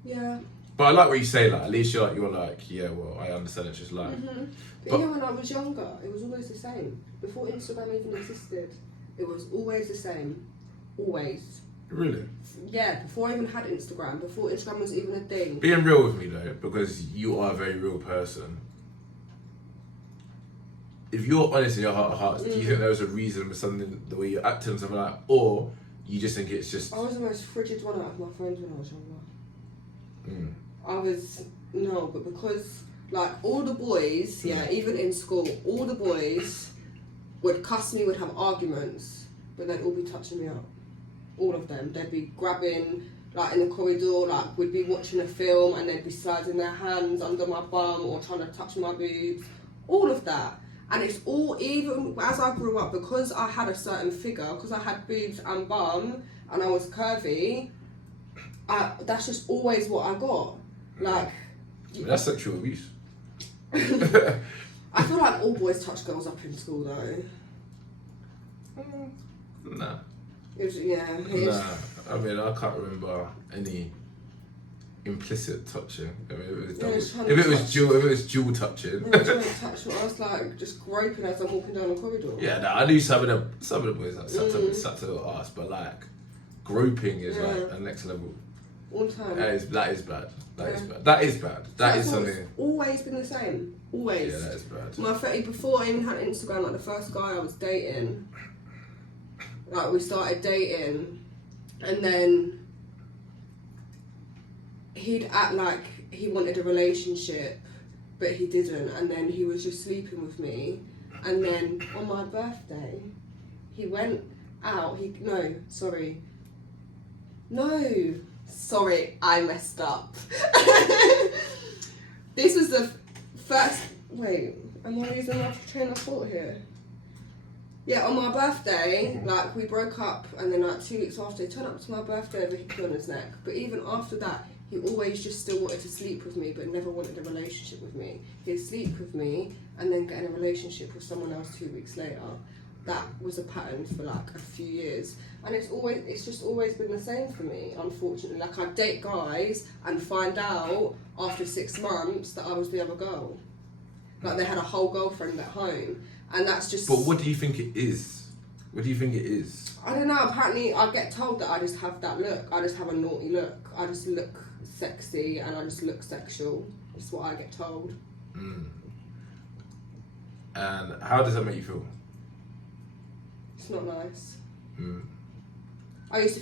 Yeah. But I like what you say, like, at least you're like, yeah, well, I understand it's just life. But even when I was younger, it was always the same. Before Instagram even existed, it was always the same. Always. Really? Yeah, before I even had Instagram, before Instagram was even a thing. Being real with me though, because you are a very real person. If you're honest in your heart of hearts, do you think there was a reason for something, the way you're acting and something like that, or you just think it's just... I was the most frigid one out of my friends when I was younger. But because, like, all the boys, even in school, all the boys would cuss me, would have arguments, but they'd all be touching me up. All of them. They'd be grabbing, like, in the corridor, like, we'd be watching a film and they'd be sliding their hands under my bum or trying to touch my boobs. All of that. And it's all, even as I grew up, because I had a certain figure, because I had boobs and bum, and I was curvy, that's just always what I got. Like... I mean, that's sexual abuse. I feel like all boys touch girls up in school, though. Nah. Nah. I mean, I can't remember any implicit touching. I mean, if it was dual touching. Yeah, trying to touch me. I was like just groping as I'm walking down the corridor. Yeah, I knew some of the boys that sat to the arse, but like groping is like a next level. All the time. That is bad. That is bad. That is something. It's always been the same. Always. Yeah, that is bad. Before I even had Instagram, like the first guy I was dating, like we started dating, and then he'd act like he wanted a relationship, but he didn't, and then he was just sleeping with me, and then on my birthday, he went out. Sorry, I messed up. This was the first. Wait, am I losing my train of thought here? Yeah, on my birthday, like, we broke up, and then like 2 weeks after, he turned up to my birthday with a hickey on his neck. But even after that, he always just still wanted to sleep with me, but never wanted a relationship with me. He'd sleep with me, and then get in a relationship with someone else 2 weeks later. That was a pattern for like a few years, and it's just always been the same for me, unfortunately. Like, I'd date guys and find out after 6 months that I was the other girl. Like, they had a whole girlfriend at home. And that's just... But what do you think it is? What do you think it is? I don't know. Apparently, I get told that I just have that look. I just have a naughty look. I just look sexy and I just look sexual. That's what I get told. Mm. And how does that make you feel? It's not nice. Mm. I used to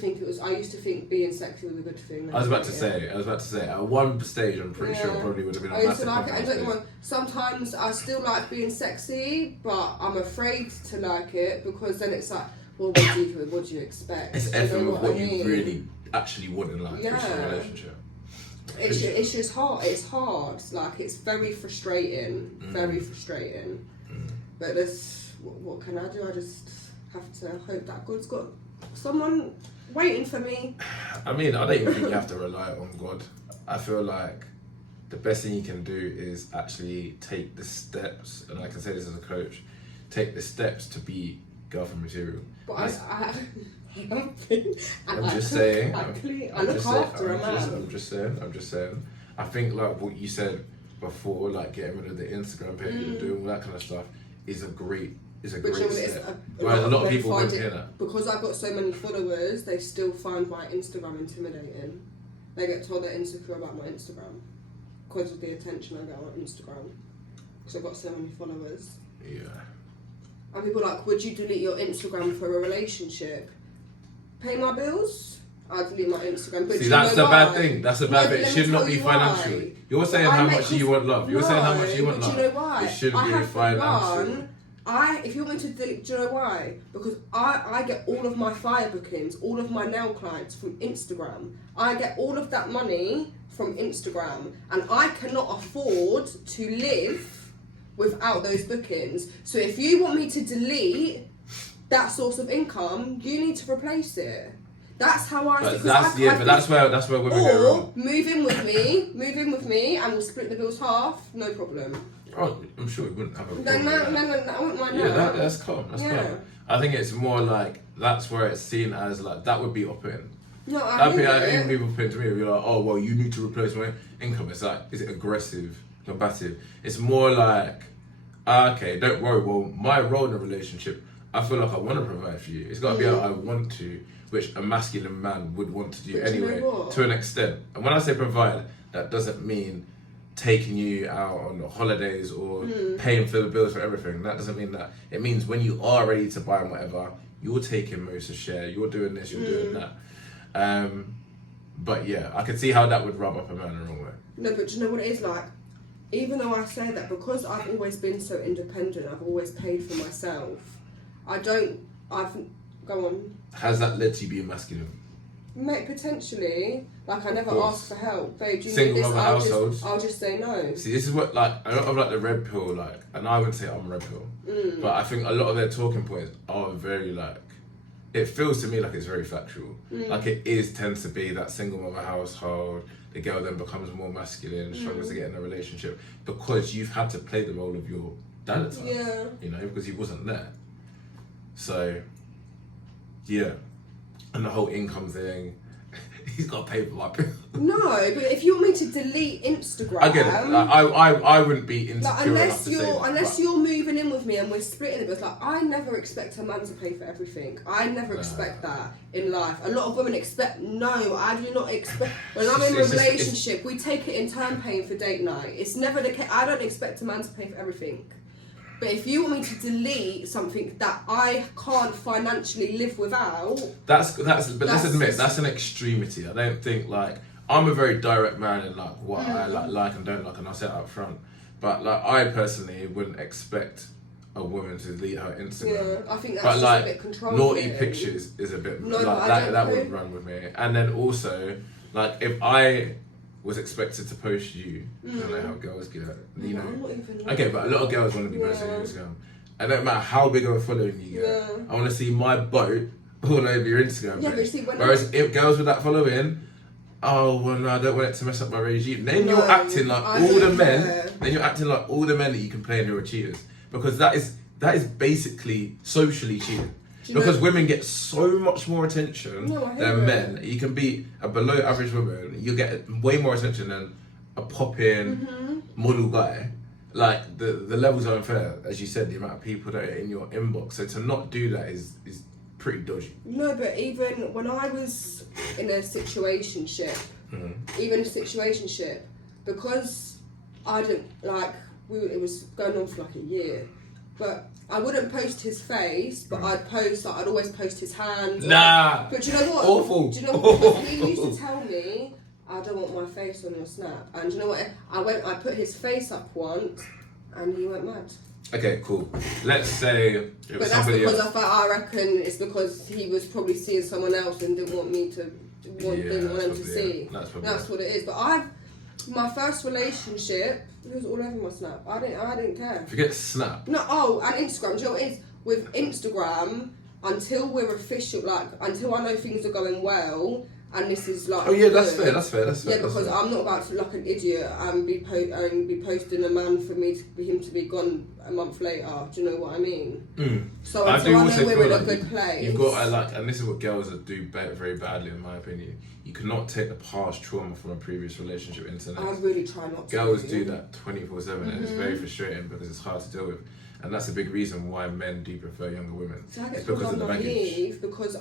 think being sexy was a good thing. I was about to say, at one stage, I'm pretty sure it probably would have been a massive compliment. Sometimes I still like being sexy, but I'm afraid to like it because then it's like, well, what do you expect? It's effing with what you really actually want in life, yeah. a relationship. It's just hard. It's hard. Like, it's very frustrating. Very frustrating. But what can I do? I just have to hope that God's got someone waiting for me. I mean, I don't even think you have to rely on God. I feel like the best thing you can do is actually take the steps, and I can say this as a coach, take the steps to be girlfriend material. But I'm just saying. I think like what you said before, like getting rid of the Instagram page and doing all that kind of stuff is a great step. A lot of people won't hear that. Because I've got so many followers, they still find my Instagram intimidating. They get told they're insecure about my Instagram because of the attention I get on Instagram. Because I've got so many followers. Yeah. And people are like, would you delete your Instagram for a relationship? Pay my bills? I'll delete my Instagram. But see, that's the why? bad thing. That's the bad bit. It should not be financially. You're saying how much you want love. You're saying how much you want love. Do you know why? It shouldn't be financially. If you want me to delete, do you know why? Because I get all of my fire bookings, all of my nail clients from Instagram. I get all of that money from Instagram, and I cannot afford to live without those bookings. So if you want me to delete that source of income, you need to replace it. That's how I. But that's where women go wrong. Or move in with me, and we'll split the bills half. No problem. Oh, I'm sure we wouldn't have a problem. No, I wouldn't mind that. Yeah, that's calm. That's calm. I think it's more like that's where it's seen as like that would be off-putting. No, I think people put it to me and be like, oh well, you need to replace my income. It's like, is it aggressive, combative? It's more like, okay, don't worry. Well, my role in a relationship, I feel like I want to provide for you. It's got to be how I want to, which a masculine man would want to do anyway, to an extent. And when I say provide, that doesn't mean taking you out on holidays or paying for the bills for everything. That doesn't mean that. It means when you are ready to buy whatever, you're taking most of share, you're doing this, you're doing that. But yeah, I can see how that would rub up a man the wrong way. No, but do you know what it is like? Even though I say that, because I've always been so independent, I've always paid for myself. Go on. Has that led to you being masculine? Mate, potentially. Like, I never ask for help. Babe, do you Single need this? mother households. I'll just say no. See, this is what, like, a lot of, like, the red pill, like, and I wouldn't say I'm red pill, but I think a lot of their talking points are very, like, it feels to me like it's very factual. Like, it tends to be that single mother household, the girl then becomes more masculine, struggles to get in a relationship, because you've had to play the role of your dad at times, you know, because he wasn't there. So, yeah. And the whole income thing, he's got to pay for my bill. No, but if you want me to delete Instagram, I get it. Like, I wouldn't be insecure enough to say that, unless you're moving in with me and we're splitting it. But like, I never expect a man to pay for everything. I never expect that in life. A lot of women expect. No, I do not expect. When I'm in a relationship, we take it in turn paying for date night. It's never the case. I don't expect a man to pay for everything. But if you want me to delete something that I can't financially live without, let's admit, that's an extremity. I don't think like I'm a very direct man in like what I like and don't like, and I'll say it up front. But like I personally wouldn't expect a woman to delete her Instagram. Yeah, I think that's but just like a bit controlling. naughty pictures is a bit No, like that wouldn't run with me. And then also like if I was expected to post you, I don't know how girls get it. You know, I'm not even okay, but a lot of girls want to be posting on Instagram. And no matter how big of a following you get, I want to see my boat all over your Instagram page. But see, Whereas if girls with that following, oh well, no, I don't want it to mess up my regime. Then you're acting like all the men. Then you're acting like all the men that you complain who are cheaters, because that is basically socially cheating. Because women get so much more attention than men. You can be a below average woman, you get way more attention than a pop-in model guy. Like the levels are unfair, as you said, the amount of people that are in your inbox. So to not do that is pretty dodgy. No, but even when I was in a situationship, because I didn't like, it was going on for like a year, but I wouldn't post his face, but I'd always post his hands. Nah. But do you know what? Awful. Do you know what? He used to tell me, I don't want my face on your snap. And do you know what? I put his face up once, and he went mad. Okay, cool. Let's say it was but that's somebody because else. I reckon it's because he was probably seeing someone else and didn't want me to didn't want him to see. That's what it is. But my first relationship, it was all over my snap. I didn't care. Forget Snap. No, and Instagram. Do you know what it is? With Instagram, until we're official, like until I know things are going well, and this is like. Oh yeah, that's fair. Yeah, because I'm not about to look like an idiot and be posting a man for him to be gone a month later. Do you know what I mean? So until I know we're in a good place. You've got and this is what girls do very badly, in my opinion. You cannot take the past trauma from a previous relationship into the next. I really try not to. Girls do that 24/7, and it's very frustrating because it's hard to deal with. And that's a big reason why men do prefer younger women. So I get it's because of the baggage. Because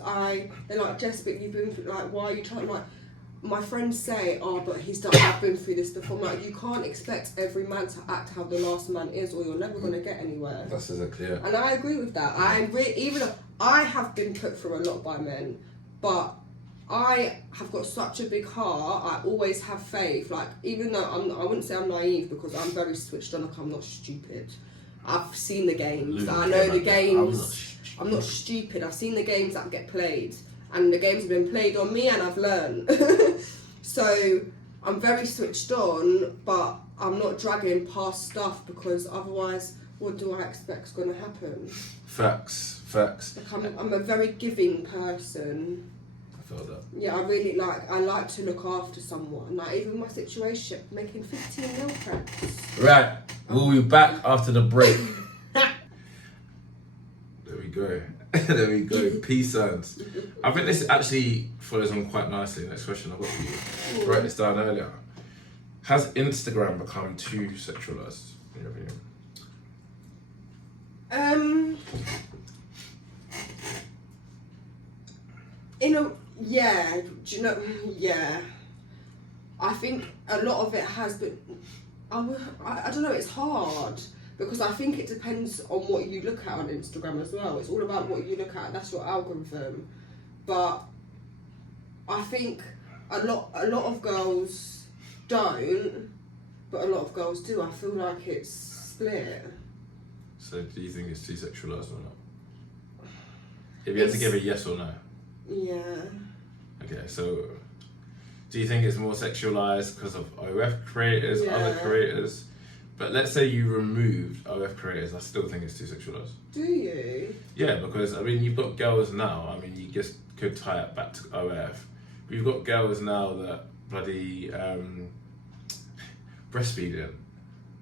they're like, Jess, but you've been through, like, why are you trying? Like, my friends say, oh, but I've been through this before. I'm like, you can't expect every man to act how the last man is, or you're never gonna get anywhere. That's exactly it. And I agree with that. Even though I have been put through a lot by men, but I have got such a big heart. I always have faith. Like, even though I wouldn't say I'm naive, because I'm very switched on. Like, I'm not stupid. I've seen the games. I know the games. I'm not stupid. I've seen the games that get played, and the games have been played on me, and I've learned. So I'm very switched on, but I'm not dragging past stuff, because otherwise, what do I expect's going to happen? Facts. Like, I'm a very giving person. I feel that. Yeah, I like to look after someone. Like, even my situation, making 15 meal preps. Right, we'll be back after the break. There we go. There we go. Peace signs. I think this actually follows on quite nicely. Next question I've got for you. Wrote this down earlier. Has Instagram become too sexualized, in your opinion? Yeah, do you know? Yeah, I think a lot of it has, but I don't know. It's hard, because I think it depends on what you look at on Instagram as well. It's all about what you look at. That's your algorithm. But I think a lot of girls don't, but a lot of girls do. I feel like it's split. So do you think it's too sexualized or not? If you had to give a yes or no. Yeah. Okay, so do you think it's more sexualized because of OF creators, other creators? But let's say you removed OF creators, I still think it's too sexualized. Do you? Yeah, because I mean, you've got girls now, I mean, you just could tie it back to OF. But you've got girls now that bloody breastfeeding.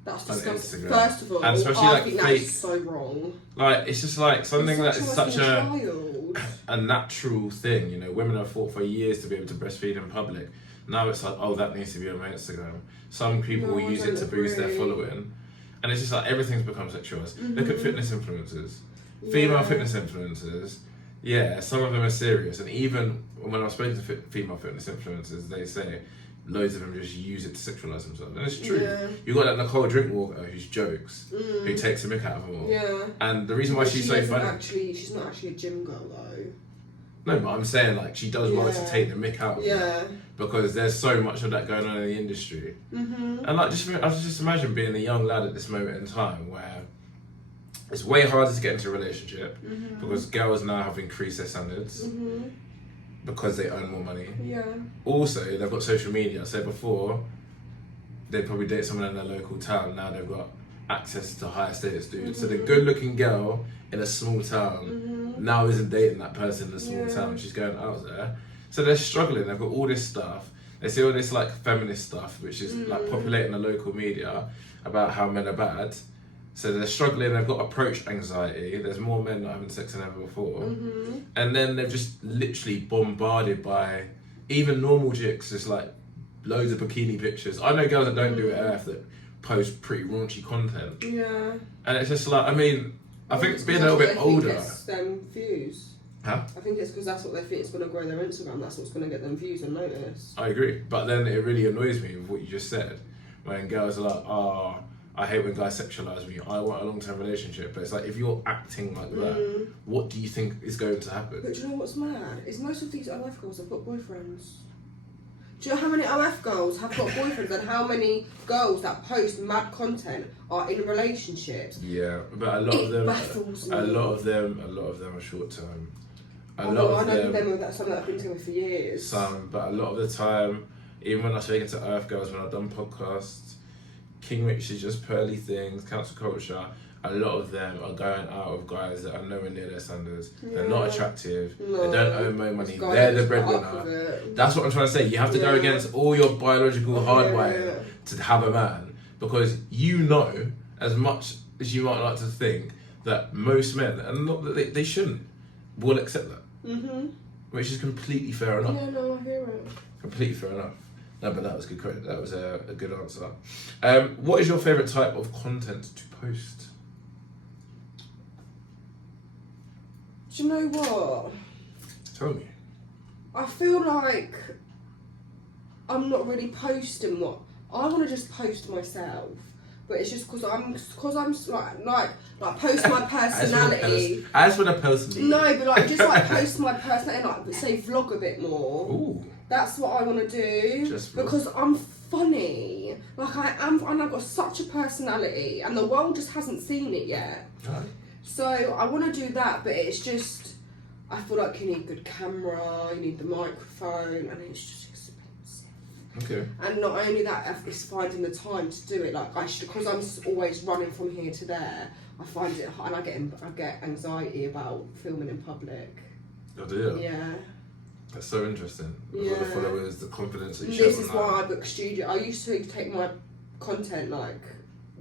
That's on disgusting. Instagram. First of all, and especially I like think fake, that's so wrong. Like, it's just like something that is such child. a natural thing, you know. Women have fought for years to be able to breastfeed in public. Now it's like, oh, that needs to be on my Instagram. Some people will use it to boost their following, and it's just like everything's become sexualized. Look at fitness influencers, female fitness influencers. Yeah, some of them are serious, and even when I've spoken to female fitness influencers, they say loads of them just use it to sexualize themselves, and it's true. Yeah. You got that Nicole Drinkwater who's jokes, who takes a mick out of them all. Yeah. And the reason why she's so funny. She's not actually a gym girl though. No, but I'm saying like she does well to Yeah. take the mick out of Yeah. it because there's so much of that going on in the industry. Mm-hmm. And like, I just imagine being a young lad at this moment in time where it's way harder to get into a relationship because girls now have increased their standards because they earn more money. Yeah. Also, they've got social media. So before, they'd probably date someone in their local town. Now they've got access to higher status dudes. So the good-looking girl in a small town now isn't dating that person in a small town. She's going out there. So they're struggling. They've got all this stuff. They see all this like feminist stuff, which is like populating the local media about how men are bad. So they're struggling. They've got approach anxiety. There's more men not having sex than ever before. And then they're just literally bombarded by even normal chicks, just like loads of bikini pictures. I know girls that don't do it AF that post pretty raunchy content. Yeah. And it's just like, I mean, I think it's being a little bit older. Gets them views. Huh? I think it's because that's what they think is going to grow their Instagram. That's what's going to get them views and notice. I agree. But then it really annoys me with what you just said. When girls are like, oh, I hate when guys sexualise me. I want a long-term relationship. But it's like, if you're acting like that, what do you think is going to happen? But do you know what's mad? Is most of these OF girls have got boyfriends. Do you know how many OF girls have got boyfriends and how many girls that post mad content are in relationships? Yeah, but a lot of them, baffles me. a lot of them are short-term. I know them that some that have been together for years. But a lot of the time, even when I'm speaking to Earth girls, when I've done podcasts, King Rich is just pearly things, cancel culture. A lot of them are going out with guys that are nowhere near their standards. They're not attractive. No. They don't earn more money. They're the breadwinner. That's what I'm trying to say. You have to go against all your biological hardwiring to have a man, because you know, as much as you might like to think, that most men, and not that they shouldn't, will accept that. Which is completely fair enough. Yeah, no, I hear it. Completely fair enough. No, but that was good credit. That was a good answer. What is your favourite type of content to post? Do you know what? Tell me. I feel like I'm not really posting what I want to just post myself, but it's just because I'm like post my personality. I just want to post me. No, but like just like post my personality, like say vlog a bit more. Ooh. That's what I want to do. Just vlog. Because I'm funny, like I am, and I've got such a personality, and the world just hasn't seen it yet. Right. So I want to do that, but it's just, I feel like you need good camera, you need the microphone, and it's just expensive. Okay. And not only that, it's finding the time to do it. Like because I'm always running from here to there, I find it, and I get anxiety about filming in public. Oh dear. Yeah. That's so interesting. Yeah. The followers, the confidence that you show. This is why I book studio. I used to take my content like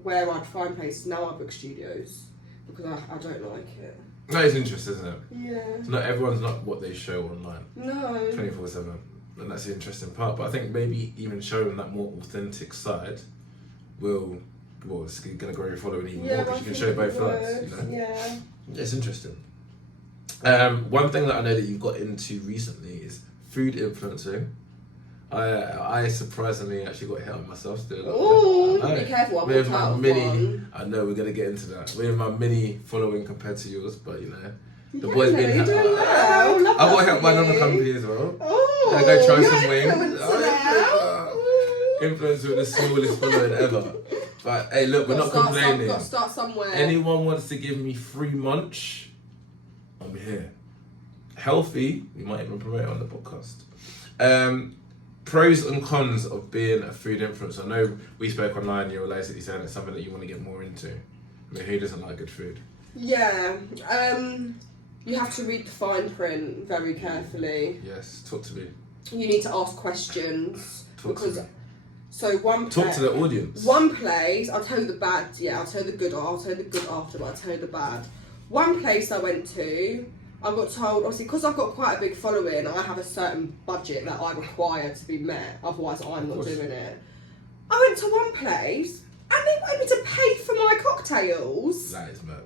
where I'd find places. Now I book studios. Because I don't like it. That is interesting, isn't it? Yeah. Not everyone's not what they show online. No. 24/7. And that's the interesting part. But I think maybe even showing that more authentic side it's going to grow your following even more, because you can show both sides. You know? Yeah. It's interesting. One thing that I know that you've got into recently is food influencing. I surprisingly actually got hit on myself still. Ooh, be careful, I'm with my out of mini, one. I know we're gonna get into that. With my mini following compared to yours, but you know, the Yeah, boys no, been. you're doing well. Love I got that help by for another you. company as well. Oh, I go try you're some an wings. influencer now. Influencer with the smallest following ever. But hey, look, we're not complaining. Got to start somewhere. Anyone wants to give me free munch, I'm here. Healthy, we might even promote it on the podcast. Pros and cons of being a food influencer. I know we spoke online, you were basically saying it's something that you want to get more into. I mean, who doesn't like good food? Yeah. You have to read the fine print very carefully. Yes, talk to me. You need to ask questions. Talk to me. So Talk to the audience. One place, I'll tell you the bad, I'll tell you the good after, but I'll tell you the bad. One place I went to, I got told, obviously, because I've got quite a big following, I have a certain budget that I require to be met, otherwise I'm not doing it. I went to one place, and they wanted me to pay for my cocktails. That is mad.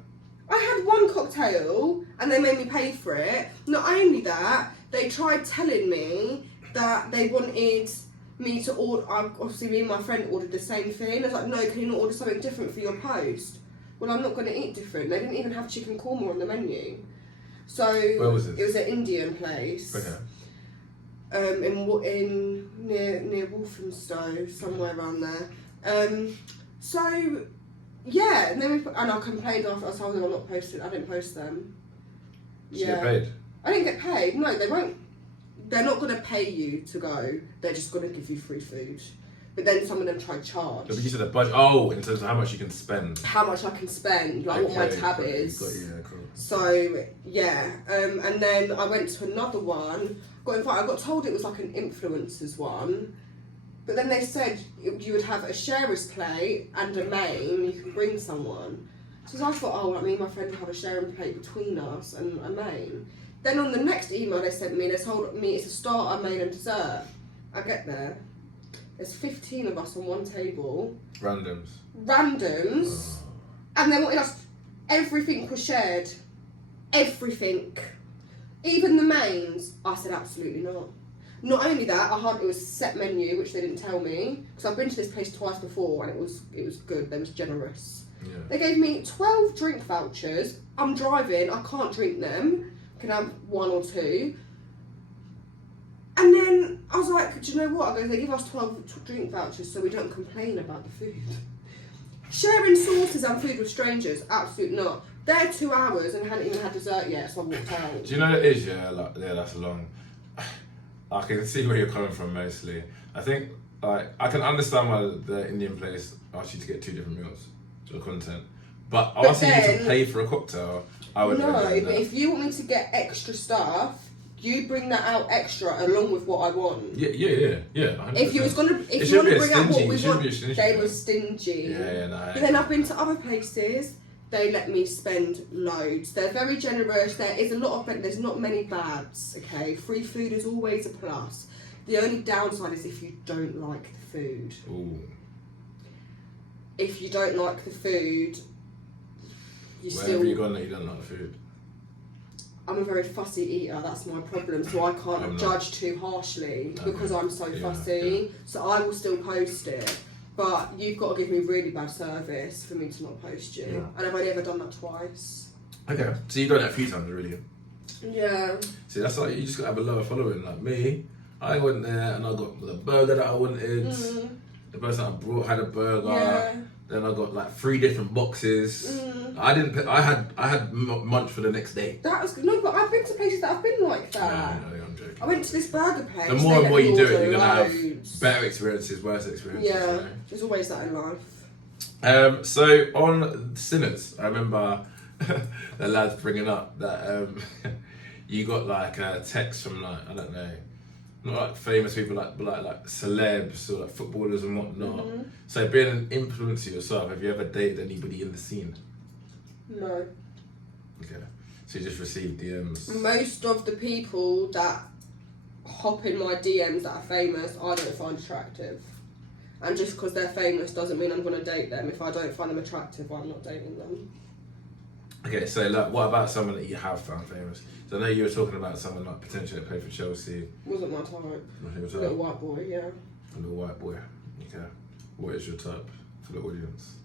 I had one cocktail, and they made me pay for it. Not only that, they tried telling me that they wanted me to order, obviously me and my friend ordered the same thing. I was like, no, can you not order something different for your post? Well, I'm not going to eat different. They didn't even have chicken korma on the menu. So where was this? It was an Indian place. Okay. In near Walthamstow, somewhere around there. So yeah, and then I complained after I told them I'm not posted. I didn't post them. Did you get paid? I didn't get paid. No, they won't. They're not going to pay you to go. They're just going to give you free food. But then some of them try to charge. But you said a budget. Oh, in terms of how much you can spend. How much I can spend, like what my tab is. Yeah, cool. So yeah, and then I went to another one. Got invited. I got told it was like an influencers one, but then they said you would have a sharer's plate and a main. You can bring someone. So I thought, oh, me and my friend will have a sharing plate between us and a main. Then on the next email they sent me, they told me it's a starter, main and dessert. I get there. There's 15 of us on one table. Randoms. Oh. And they wanted us, everything was shared. Everything. Even the mains. I said absolutely not. Not only that, it was set menu, which they didn't tell me. Because I've been to this place twice before and it was good, they was generous. Yeah. They gave me 12 drink vouchers. I'm driving, I can't drink them. Can have 1 or 2. And then I was like, do you know what? I go, they give us 12 drink vouchers so we don't complain about the food. Sharing sauces and food with strangers, absolutely not. They're 2 hours and hadn't even had dessert yet, so I walked out. Do you know what it is? Yeah, that's long. I can see where you're coming from mostly. I think I can understand why the Indian place asked you to get 2 different meals for content. But asking you to pay for a cocktail, I would no, but if you want me to get extra stuff, you bring that out extra along with what I want. Yeah. 100%. If you want to bring out what we want, they were stingy. Yeah, no. But then I've been to other places. They let me spend loads. They're very generous. There is a lot of, there's not many bads. Okay, free food is always a plus. The only downside is if you don't like the food. Ooh. If you don't like the food, Wherever you gone that you don't like the food? I'm a very fussy eater, that's my problem, so I can't judge too harshly because I'm so fussy. Yeah. So I will still post it, but you've got to give me really bad service for me to not post you. Yeah. And I've only ever done that twice. Okay, so you've done it a few times really? Yeah. See, that's like, you just got to have a lower following. Like me, I went there and I got the burger that I wanted. The person I brought had a burger. Yeah. Then I got like 3 different boxes. I had munch for the next day. That was no, but I've been to places that have been like that. No, I'm joking. I went to this burger place. The more and more you do it, you're gonna have better experiences, worse experiences. Yeah, you know? there's always that in life. So on Sinners, I remember the lads bringing up that you got like a text from like, I don't know, not like famous people, but like celebs or like footballers and whatnot. So being an influencer yourself, have you ever dated anybody in the scene? No. Okay. So you just received DMs? Most of the people that hop in my DMs that are famous, I don't find attractive. And just because they're famous doesn't mean I'm going to date them. If I don't find them attractive, I'm not dating them. Okay, so like, what about someone that you have found famous? So I know you were talking about someone like potentially that played for Chelsea. Wasn't my type. A little white boy, yeah. A little white boy. Okay. What is your type for the audience?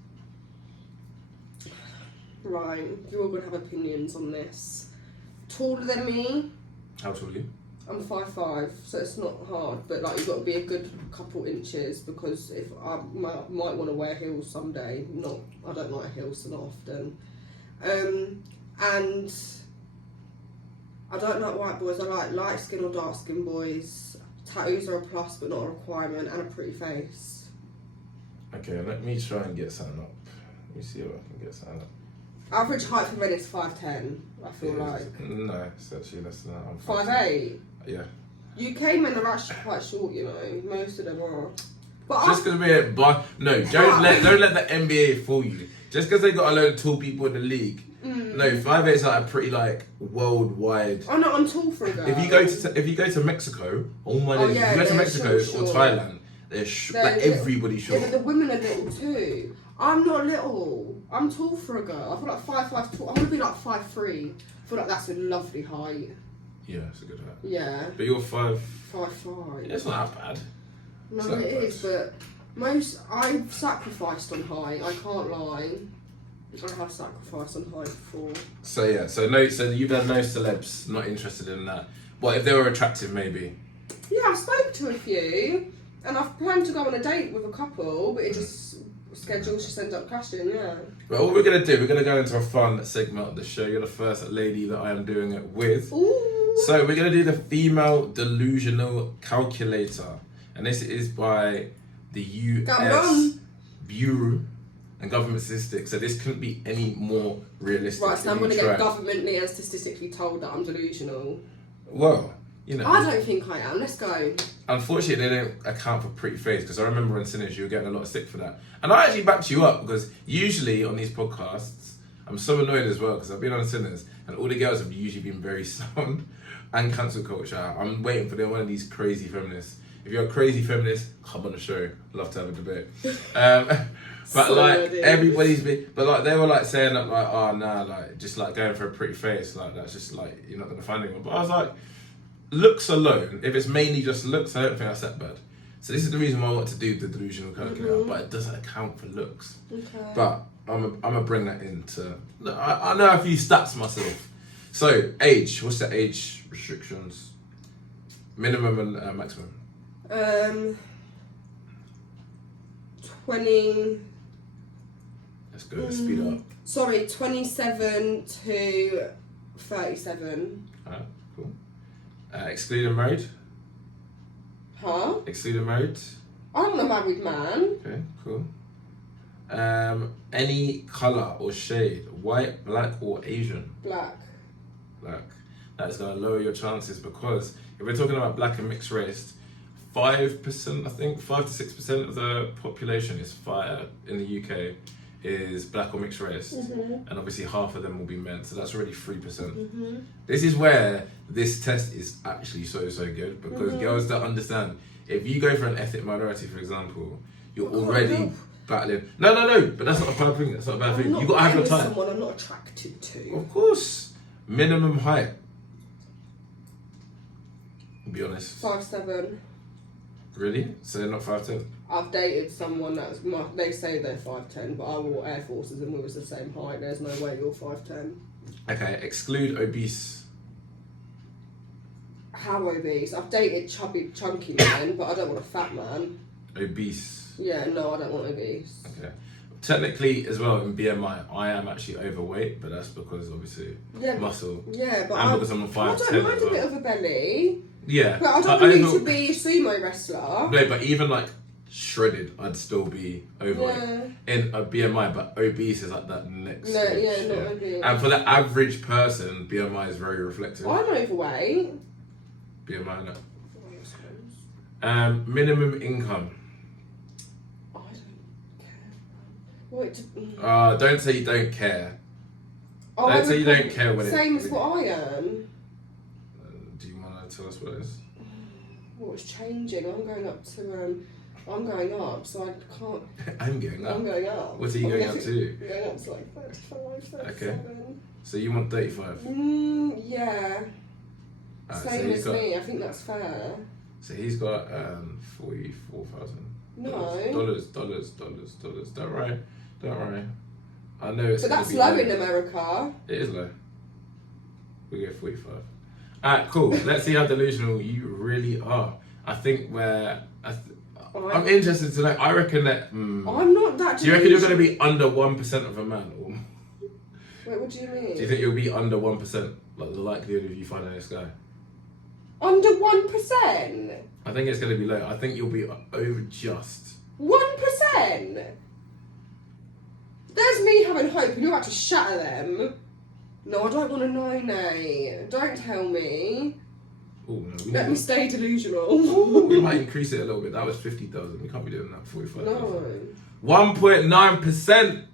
Right, you're all going to have opinions on this. Taller than me. How tall are you? I'm 5'5", so it's not hard, but like you've got to be a good couple inches because if I might want to wear heels someday. I don't like heels so often. And I don't like white boys. I like light skin or dark skin boys. Tattoos are a plus but not a requirement, and a pretty face. Okay, let me try and get something up. Let me see if I can get something up. Average height for men is 5'10", I feel like. No, it's actually less than that. I'm 5'8"? Yeah. UK men are actually quite short, you know. Most of them are. But just because we're... No, don't let the NBA fool you. Just because they got a load of tall people in the league. No, 5'8" is like a pretty like worldwide. Oh no, I'm tall for a girl. If you go to Mexico, if you go to Mexico or Thailand, they're like everybody's short. Yeah, but the women are little too. I'm not little. I'm tall for a girl. I feel like 5'5" tall. I want to be like 5'3". I feel like that's a lovely height. Yeah, it's a good height. Yeah. But you're 5'5". Yeah, it's not that bad. No, it is, but I've sacrificed on height, I can't lie. I have sacrificed on height before. So yeah, so you've had no celebs not interested in that. What if they were attractive, maybe? Yeah, I've spoken to a few, and I've planned to go on a date with a couple, but it just schedules just end up clashing. Yeah. Well, what we're gonna do, we're gonna go into a fun segment of the show. You're the first lady that I am doing it with. Ooh. So we're gonna do the female delusional calculator, and this is by the US Bureau and Government Statistics. So this couldn't be any more realistic. Right, so I'm going to get governmentally and statistically told that I'm delusional. Well, you know. I don't think I am. Let's go. Unfortunately, they don't account for pretty face, because I remember on Sinners you were getting a lot of stick for that. And I actually backed you up, because usually on these podcasts, I'm so annoyed as well, because I've been on Sinners and all the girls have usually been very sound and cancel culture. I'm waiting for one of these crazy feminists. If you're a crazy feminist, come on the show. I'd love to have a debate. But so like everybody's been, but like they were like saying that like, oh nah, like just like going for a pretty face, like that's just like you're not gonna find anyone. But I was like, looks alone, if it's mainly just looks, I don't think that's that bad. So this is the reason why I want to do the delusional calculator, but it doesn't account for looks. Okay. But I'm gonna bring that into. I know a few stats myself. So age, what's the age restrictions? Minimum and maximum. 20. Let's go. Let's speed up. Sorry, 27 to 37. Alright, cool. Excluding married. Huh? Excluding married. I'm not a married man. Okay, cool. Any colour or shade, white, black, or Asian? Black. Black. That is going to lower your chances, because if we're talking about black and mixed race, 5%, I think, 5 to 6% of the population is in the UK is black or mixed race, and obviously half of them will be men, so that's already 3%. This is where this test is actually so good, because girls don't understand. If you go for an ethnic minority, for example, you're already battling. No, but that's not a bad thing. That's not a bad thing. You got to have your time. Someone I'm not attracted to. Of course. Minimum height. Be honest. 5'7". Really? So they're not 5'10"? I've dated someone they say they're 5'10", but I wore Air Forces and we was the same height. There's no way you're 5'10". Okay, exclude obese. How obese? I've dated chubby, chunky men, but I don't want a fat man. Obese. Yeah, no, I don't want obese. Okay. Technically, as well, in BMI, I am actually overweight, but that's because obviously muscle. Yeah, but and because I'm 5'10". I don't mind a bit of a belly. Yeah. But I don't need to be a sumo wrestler. No, but even like shredded, I'd still be overweight in a BMI, but obese is like that next stage. Not obese. And for the average person, BMI is very reflective. I'm overweight. BMI, no. Minimum income. I don't care. Don't say you don't care. Oh, Don't say you don't care when same as what I earn. Do you want to tell us what it is? Well, it's changing. I'm going up, so I can't. I'm going up. I'm going up. What are you going up to? I'm going up to like 35, 37. Okay. So you want 35? Yeah. Same as me. I think that's fair. So he's got 44,000. No. Dollars. Don't worry. I know it's. But that's low in America. It is low. We go 45. Alright, cool. Let's see how delusional you really are. I think I'm interested to know. I reckon that. I'm not that delusional. Do you reckon you're going to be under 1% of a man? Or, wait, what do you mean? Do you think you'll be under 1%? Like the likelihood of you finding this guy? Under 1%? I think it's going to be low. I think you'll be over just. 1%? There's me having hope and you're about to shatter them. No, I don't want to know, Nate. Don't tell me. Ooh, no, Let me stay delusional. We might increase it a little bit. That was 50,000. We can't be doing that. 45,000. No. 1.9%.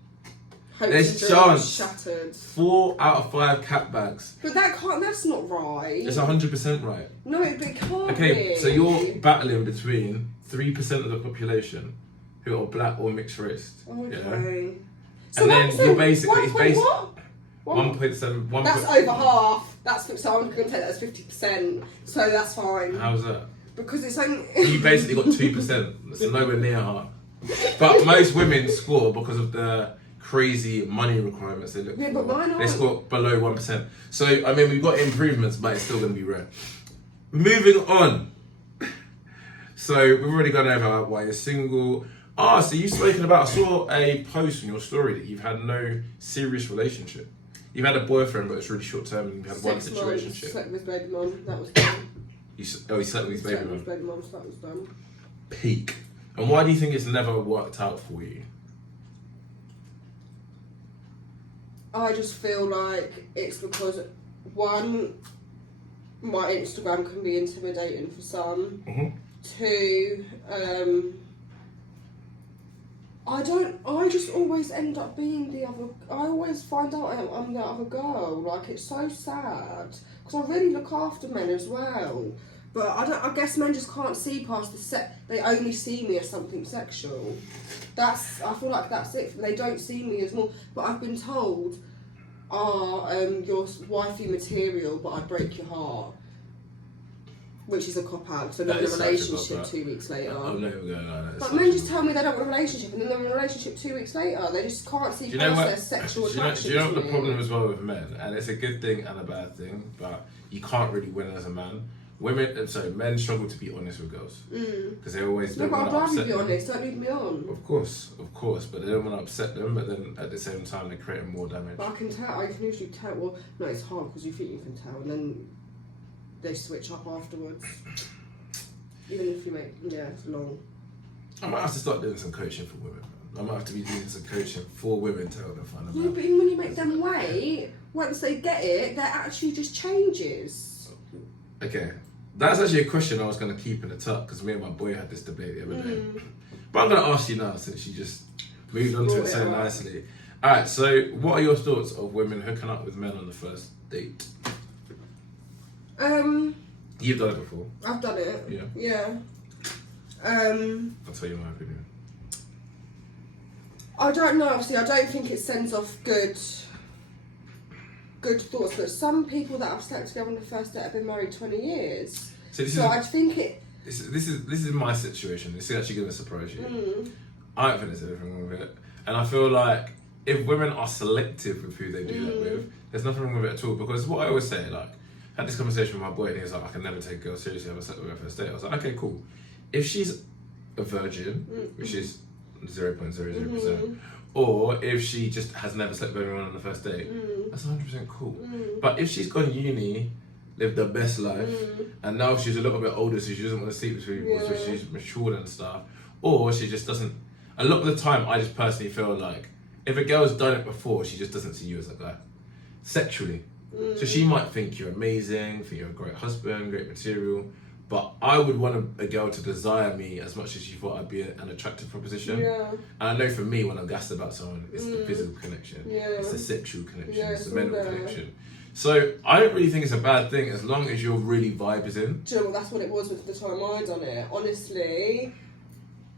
There's chance. Shattered. 4 out of 5 cat bags. But that's not right. It's 100% right. No, but it can't Okay, be. so you're battling between 3% of the population who are black or mixed race. Okay. Yeah? So and then you're basically... It's based, what? 1.7. That's over half. So I'm going to take that as 50%. So that's fine. How's that? Because it's only... You basically got 2%. That's nowhere near half. But most women score because of the crazy money requirements they look Yeah, for. but mine They aren't. score below 1%. So, I mean, we've got improvements, but it's still going to be rare. Moving on. So, we've already gone over why you're single. So you've spoken about, I saw a post on your story that you've had no serious relationship. You've had a boyfriend, but it's really short term, and you've had one 6 months, situationship. slept with baby mum, that was done. He slept with his baby Slept mum. with baby mum, so that was done. Peak. And why do you think it's never worked out for you? I just feel like it's because, one, my Instagram can be intimidating for some. Mm-hmm. 2, I just always end up being the other. I always find out I'm the other girl. Like, it's so sad because I really look after men as well. But I guess men just can't see past the they only see me as something sexual. I feel like that's it. They don't see me as more. But I've been told, you're wifey material, but I break your heart. Which is a cop-out, so they're in a relationship 2 weeks later. I'm never going like that. But men just tell me they don't want a relationship, and then they're in a relationship 2 weeks later. They just can't see past their sexual attraction. Do you know what to the me. problem as well with men? And it's a good thing and a bad thing, but you can't really win as a man. Men struggle to be honest with girls. Because they always No, don't but want I'd to rather upset be them. honest, don't lead me on. Of course, but they don't want to upset them, but then at the same time they're creating more damage. But I can usually tell, well, no, it's hard because you think you can tell, and then they switch up afterwards. Even if you it's long. I might have to start doing some coaching for women. I might have to be doing some coaching for women to help them find them Yeah, out. but even when you make them wait, once they get it, their attitude just changes. Okay, that's actually a question I was going to keep in the tuck because me and my boy had this debate the other day. But I'm going to ask you now since you just moved on to it so nicely. Alright, so what are your thoughts of women hooking up with men on the first date? You've done it before. I've done it. Yeah. Yeah. I'll tell you my opinion. I don't know, obviously, I don't think it sends off good thoughts, but some people that have slept together on the first date have been married 20 years. I think it... This is my situation. This is actually going to surprise you. I don't think there's anything wrong with it. And I feel like if women are selective with who they do that with, there's nothing wrong with it at all. Because what I always say, like, I had this conversation with my boy and he was like, I can never take a girl seriously if I slept with her first date. I was like, okay, cool. If she's a virgin, which is 0.00%, or if she just has never slept with anyone on the first date, that's 100% cool. But if she's gone uni, lived the best life, and now she's a little bit older, so she doesn't want to sleep with people, so she's matured and stuff, or she just doesn't. A lot of the time, I just personally feel like if a girl's done it before, she just doesn't see you as a guy, sexually. So she might think you're amazing, think you're a great husband, great material, but I would want a girl to desire me as much as she thought I'd be an attractive proposition. Yeah. And I know for me, when I'm gassed about someone, it's the physical connection, it's the sexual connection, it's the mental connection. So I don't really think it's a bad thing as long as your really vibe is in. Do you know what, that's what it was with the time I done it. Honestly,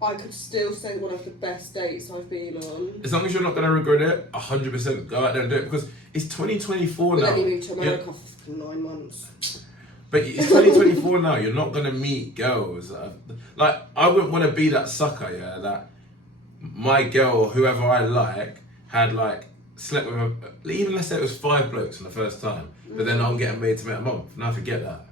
I could still say one of the best dates I've been on. As long as you're not going to regret it, 100% go out there and do it because it's 2024 now. But then you moved to America for 9 months. But it's 2024 now. You're not going to meet girls. Like, I wouldn't want to be that sucker, that my girl or whoever I like had, like, slept with even let's say it was 5 blokes on the first time, but then I'm getting made to meet a month. Now forget that.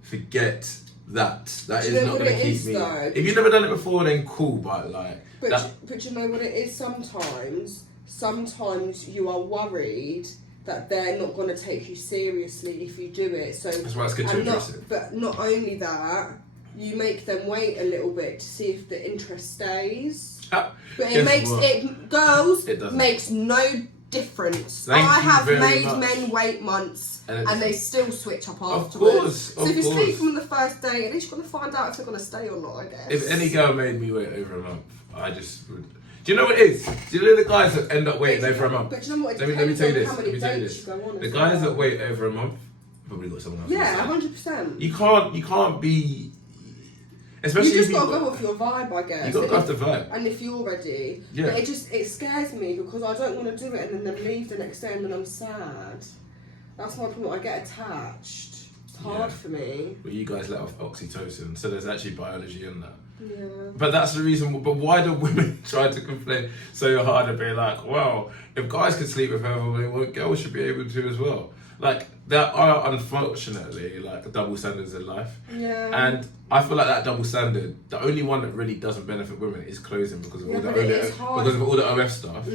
Forget that. That is not going to keep me. Though? If you've never done it before, then cool, but like... But you know what it is sometimes? Sometimes you are worried that they're not going to take you seriously if you do it. So that's why it's good to address it. But not only that, you make them wait a little bit to see if the interest stays. But it makes no difference. I have made men wait months and they still switch up afterwards. So if you sleep from the first day, at least you're going to find out if they're going to stay or not, I guess. If any girl made me wait over a month, I just would... Do you know what it is? Do you know the guys that end up waiting over a month? But you know what? Let me tell you this. The guys that wait over a month probably got someone else. Yeah, 100%. You can't be... Especially you just got to go with your vibe, I guess. You got to go with the vibe. And if you're ready. Yeah. But it scares me because I don't want to do it and then leave the next day and then I'm sad. That's my problem. I get attached. hard for me. But you guys let off oxytocin, so there's actually biology in that. Yeah. But that's the reason. But why do women try to complain so hard and be like, well, if guys can sleep with whoever they want, girls should be able to as well. Like, there are unfortunately like double standards in life. Yeah. And I feel like that double standard, the only one that really doesn't benefit women is clothing because of all the OF stuff.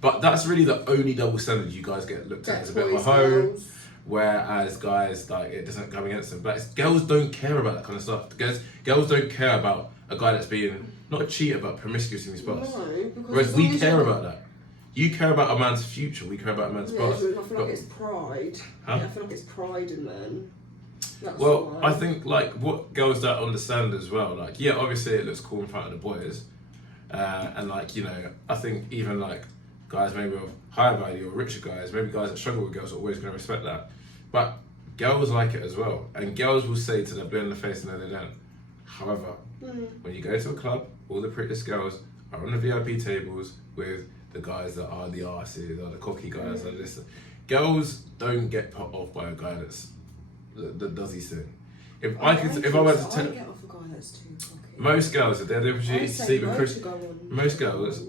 But that's really the only double standard you guys get looked at as a bit of a hoe. Whereas guys, like, it doesn't come against them. But girls don't care about that kind of stuff. Girls don't care about a guy that's being not a cheater but promiscuous in his past. No, whereas we care about that. You care about a man's future. We care about a man's past. I feel like it's pride. Huh? Yeah, I feel like it's pride in men. That's well, why. I think like what girls don't understand as well. Like, yeah, obviously it looks cool in front of the boys, and like, you know, I think even like guys maybe of higher value or richer guys, maybe guys that struggle with girls are always going to respect that. But girls like it as well, and girls will say to their blue in the face, no, they don't. However, when you go to a club, all the prettiest girls are on the VIP tables with the guys that are the arses or the cocky guys that listen. Girls don't get put off by a guy that does his thing. If I were to get off a guy that's too cocky. most girls, if they had the opportunity to sleep with Chris, most girls, if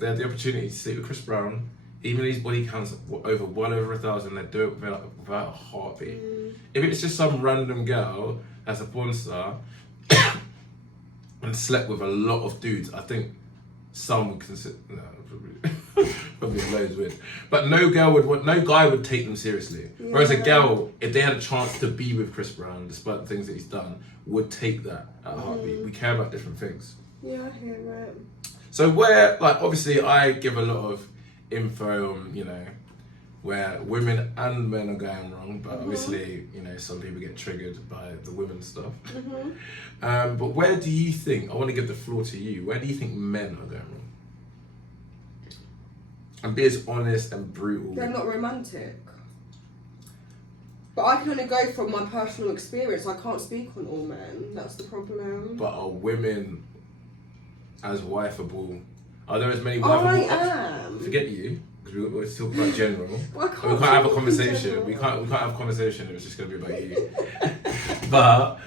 they had the opportunity to sleep with Chris Brown, even his body counts over 1,000, they'd do it without a heartbeat. If it's just some random girl that's a porn star and slept with a lot of dudes, I think some would consider, no, probably loads would, but no guy would take them seriously. Yeah. Whereas a girl, if they had a chance to be with Chris Brown, despite the things that he's done, would take that at a heartbeat. We care about different things. Yeah, I hear that. So where, like, obviously I give a lot of info on, you know, where women and men are going wrong, but obviously, you know, some people get triggered by the women stuff. But where do you think, I want to give the floor to you, where do you think men are going wrong? And be as honest and brutal. They're not romantic. But I can only go from my personal experience. I can't speak on all men. That's the problem. But are women as wifeable? Are there as many wifeable am. Forget you, because we're still quite general. Well, we can't have a conversation. We can't have a conversation if it's just going to be about you. But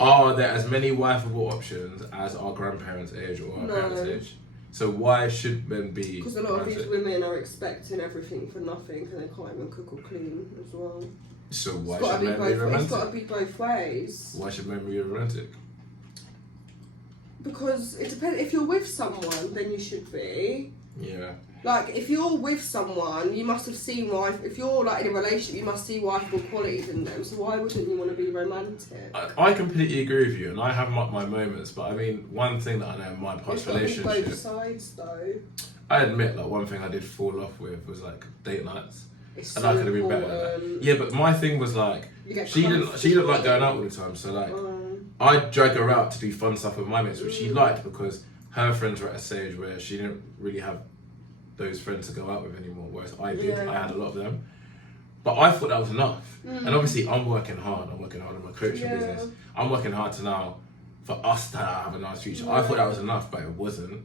are there as many wifeable options as our grandparents' age or our parents' age? So why should men be? Because a lot of these women are expecting everything for nothing, and they can't even cook or clean as well. So why should men be romantic? It's got to be both ways. Why should men be romantic? Because it depends. If you're with someone, then you should be. Yeah. Like, if you're with someone, you must have seen wife. If you're like in a relationship, you must see wifeable qualities in them. So why wouldn't you want to be romantic? I completely agree with you, and I have my moments. But I mean, one thing that I know in my past relationship, it's both sides though. I admit, like, one thing I did fall off with was like date nights, it's and so I could have been better at that. Yeah, but my thing was like, she didn't like going out all the time, so like, I'd drag her out to do fun stuff with my mates, which she liked because her friends were at a stage where she didn't really have those friends to go out with anymore, whereas I did. I had a lot of them, but I thought that was enough. And obviously I'm working hard in my coaching business. I'm working hard to now for us to have a nice future. I thought that was enough, but it wasn't.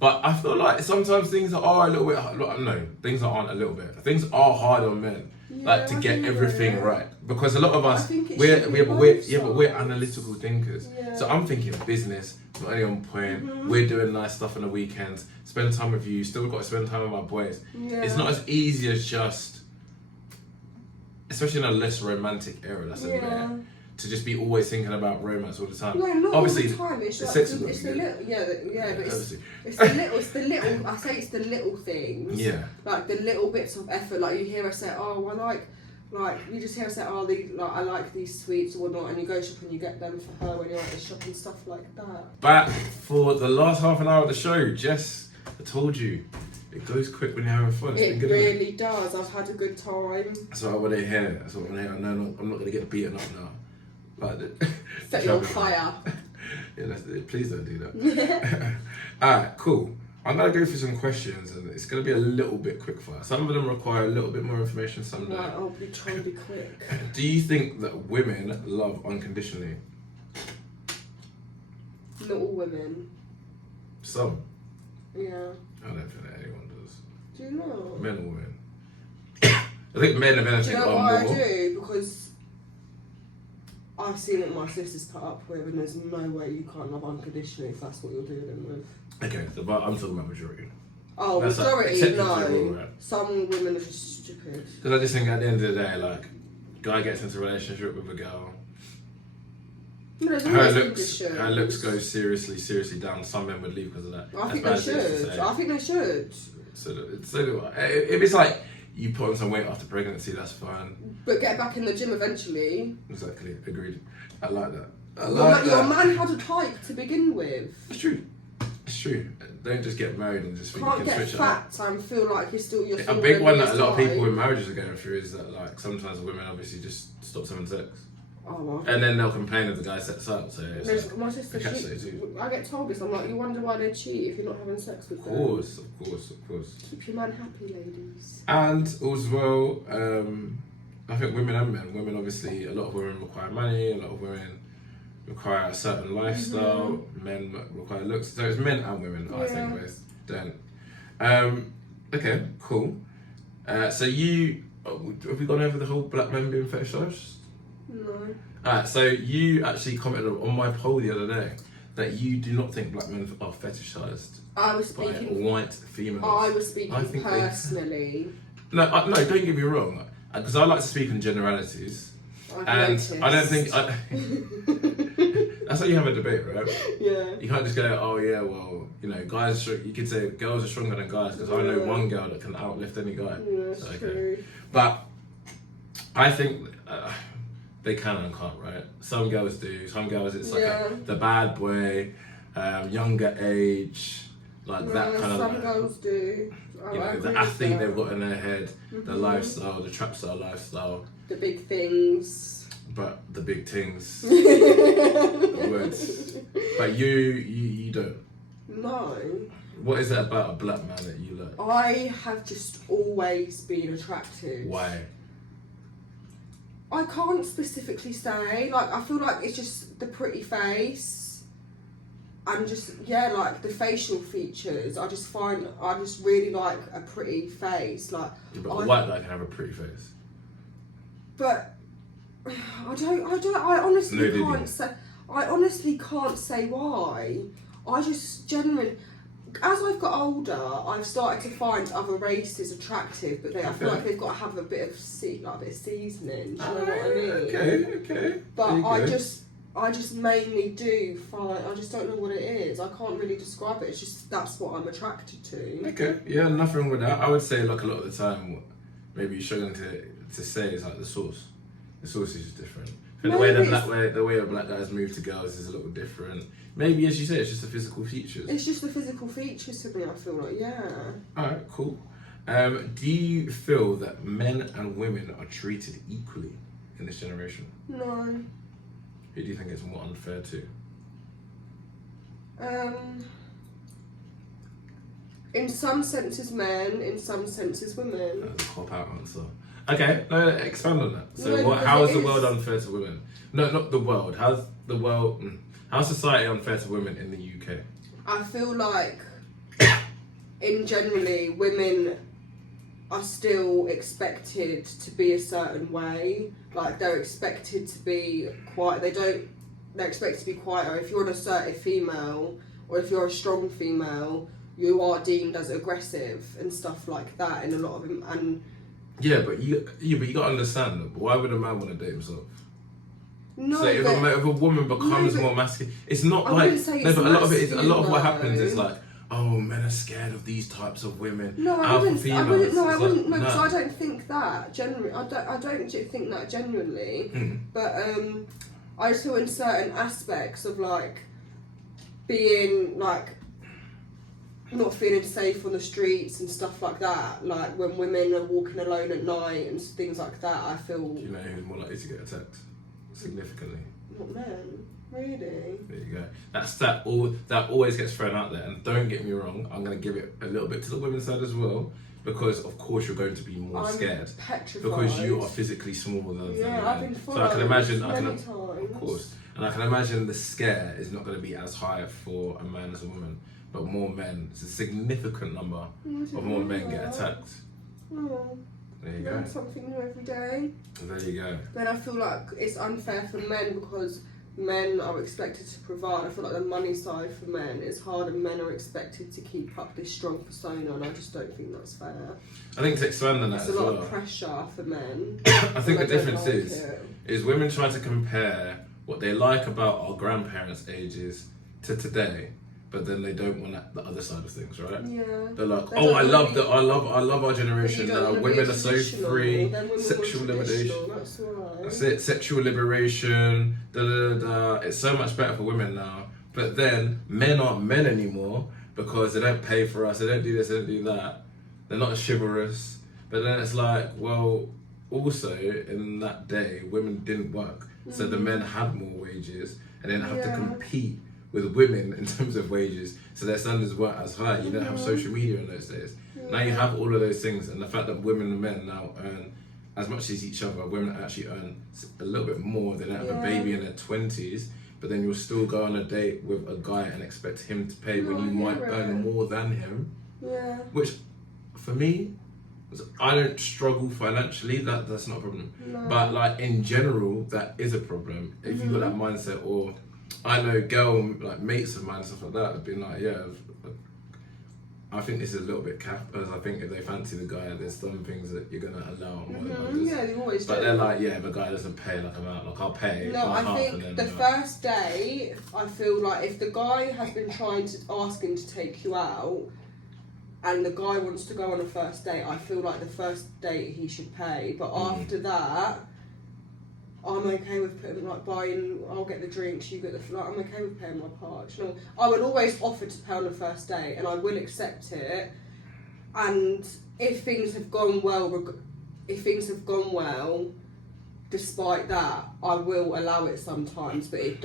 But I feel like sometimes things are a little bit, no, things aren't a little bit, things are hard on men, like to get everything right, because a lot of us, we're analytical thinkers. So I'm thinking business, not only on point, we're doing nice stuff on the weekends, spend time with you, still got to spend time with my boys. It's not as easy as just, especially in a less romantic era, that's to just be always thinking about romance all the time. No, not obviously, all the time. It's the like, sex is it's the little, but it's the little. I say it's the little things. Yeah. Like the little bits of effort. Like you hear her say, "Oh, I like you just hear her say, oh, I like these sweets or whatnot," and you go shop and you get them for her when you're at the shop and stuff like that. Back for the last half an hour of the show, Jess. I told you. It goes quick when you're having fun. It really does. I've had a good time. That's what I want to hear. That's what I want to hear. No, I'm not going to get beaten up now. But set you on fire. Yeah, please don't do that. Alright, cool. I'm going to go through some questions and it's going to be a little bit quick fire. Some of them require a little bit more information, some don't. Right, I'll be trying to be quick. Do you think that women love unconditionally? Not all women. Some? Yeah. I don't think that anyone does. Do you know? Men or women? I think men have Do anything you know are what I more. do? Because I've seen what my sisters put up with, and there's no way you can't love unconditionally if that's what you're dealing with. Okay, so, but I'm talking about majority. Oh, That's like majority, exceptions no. to the rule, right? Some women are just stupid. Because I just think at the end of the day, like, guy gets into a relationship with a girl, No, there's her always looks conditions. go seriously down. Some men would leave because of that. I think As they bad as it is to should. say. I think they should. So do I. If it's like you put on some weight after pregnancy, that's fine. But get back in the gym eventually. Exactly, agreed. I like that. I Your like your that. man had a type to begin with. It's true. It's true. Don't just get married and just think Can't you can get switch it up. fat and feel like you're still A big one that a lot of people with. in marriages are going through is that, like, sometimes women obviously just stop having sex. Oh, well. And then they'll complain if the guy sets up. So it's like, My sister, I catch that too. I get told this. I'm like, you wonder why they cheat if you're not having sex with Of them. course. Keep your man happy, ladies. And as well, I think women and men. Women, obviously, a lot of women require money. A lot of women require a certain lifestyle. Men require looks. So it's men and women. I think both don't. Okay, cool. So have we gone over the whole black men being fetishized? No. Alright, so you actually commented on my poll the other day that you do not think black men are fetishized I was by speaking. white females. I was speaking I think they- personally. No, don't get me wrong, because I like to speak in generalities, I've and noticed. I don't think that's how you have a debate, right? Yeah. You can't just go, oh yeah, well, guys. You could say girls are stronger than guys because I know Yeah. one girl that can outlift any guy. Yeah, that's Okay. true. But I think they can and can't, right? Some girls do. Some girls, it's like the bad boy, younger age, like that kind of. Some girls do. I The agree with athlete that. they've got in their head, the lifestyle, the trap style lifestyle, The big things. but the big things, the words. But you don't. No. What is it about a black man that you like? I have just always been attracted. Why? I can't specifically say. Like, I feel like it's just the pretty face. And just, like the facial features. I just really like a pretty face. Like, Yeah, but a white guy can have a pretty face. But I honestly No, did you? can't say. I honestly can't say why. I just genuinely, as I've got older, I've started to find other races attractive, but I feel Okay. like they've got to have a bit of seasoning. Do you know what I mean? Okay. But There you I go. just mainly do find. I just don't know what it is. I can't really describe it. It's just that's what I'm attracted to. Okay, yeah, nothing wrong with that. I would say, like, a lot of the time, maybe you're struggling to say is like the sauce. The sauce is just different. And the way the black guys move to girls is a little different. Maybe, as you say, it's just the physical features. It's just the physical features to me. I feel like Alright, cool. Do you feel that men and women are treated equally in this generation? No. Who do you think it's more unfair to? In some senses men, in some senses women. That's a cop-out answer. Okay, no, expand on that. So, No, how is because the it world is- unfair to women? No, not the world. How's society unfair to women in the UK? I feel like, in generally, women are still expected to be a certain way. Like, they're expected to be quiet. They're expected to be quiet. Or if you're an assertive female, or if you're a strong female, you are deemed as aggressive and stuff like that. In a lot of them, and Yeah, but you gotta understand that. Why would a man want to date himself? no, So if a woman becomes but- more masculine, it's not I like wouldn't say no, it's but a lot of it is a lot of what masculine, happens is though. like, oh, men are scared of these types of women. No, I alpha wouldn't. females. I It's wouldn't. like, No, because nah. I don't think that. Generally, I don't think that genuinely. But I just feel in certain aspects of like being like not feeling safe on the streets and stuff like that. Like when women are walking alone at night and things like that. I feel Do you know who's more likely to get attacked? Significantly. not men. Really? There you go. That always gets thrown out there. And don't get me wrong, I'm going to give it a little bit to the women's side as well, because of course you're going to be more I'm scared petrified. because you are physically smaller than Yeah, men. I've been So I can imagine. many Of times. course, and I can imagine the scare is not going to be as high for a man as a woman, but more men. It's a significant number of more men get attacked. Oh. There you learn go. something new every day. There you go. Then I feel like it's unfair for men because men are expected to provide. I feel like the money side for men is hard and men are expected to keep up this strong persona, and I just don't think that's fair. I think to expand on that It's as a lot well. of pressure for men. I think the and I don't difference like is women try to compare what they like about our grandparents' ages to today, but then they don't want the other side of things, right? Yeah. They're like, They oh, don't I wanna love be- I love our generation But you don't now. wanna be Women a are so traditional, free, then women sexual want liberation. traditional, that's right. That's it, sexual liberation, da da da da. It's so much better for women now. But then men aren't men anymore because they don't pay for us, they don't do this, they don't do that. They're not as chivalrous. But then it's like, well, also in that day, women didn't work. So the men had more wages and then have to compete with women in terms of wages. So their standards weren't as high. You didn't have social media in those days. Now you have all of those things, and the fact that women and men now earn as much as each other, women actually earn a little bit more. They don't have a baby in their 20s, but then you'll still go on a date with a guy and expect him to pay when you might earn more than him. Yeah. Which, for me, I don't struggle financially. That's not a problem. No. But like in general, that is a problem. If you've got that mindset, or I know like mates of mine and stuff like that have been like, yeah, I think this is a little bit cap, because I think if they fancy the guy, there's some things that you're gonna allow more than others. Yeah, you always But do. they're like, yeah, if a guy doesn't pay like amount, like I'll pay. No, my I half think and then, the first day, I feel like if the guy has been trying to asking to take you out, and the guy wants to go on a first date, I feel like the first date he should pay. But after that, I'm okay with putting buying. I'll get the drinks, you get the. Like, I'm okay with paying my part. You know, I would always offer to pay on the first date, and I will accept it. And if things have gone well, despite that, I will allow it sometimes. But it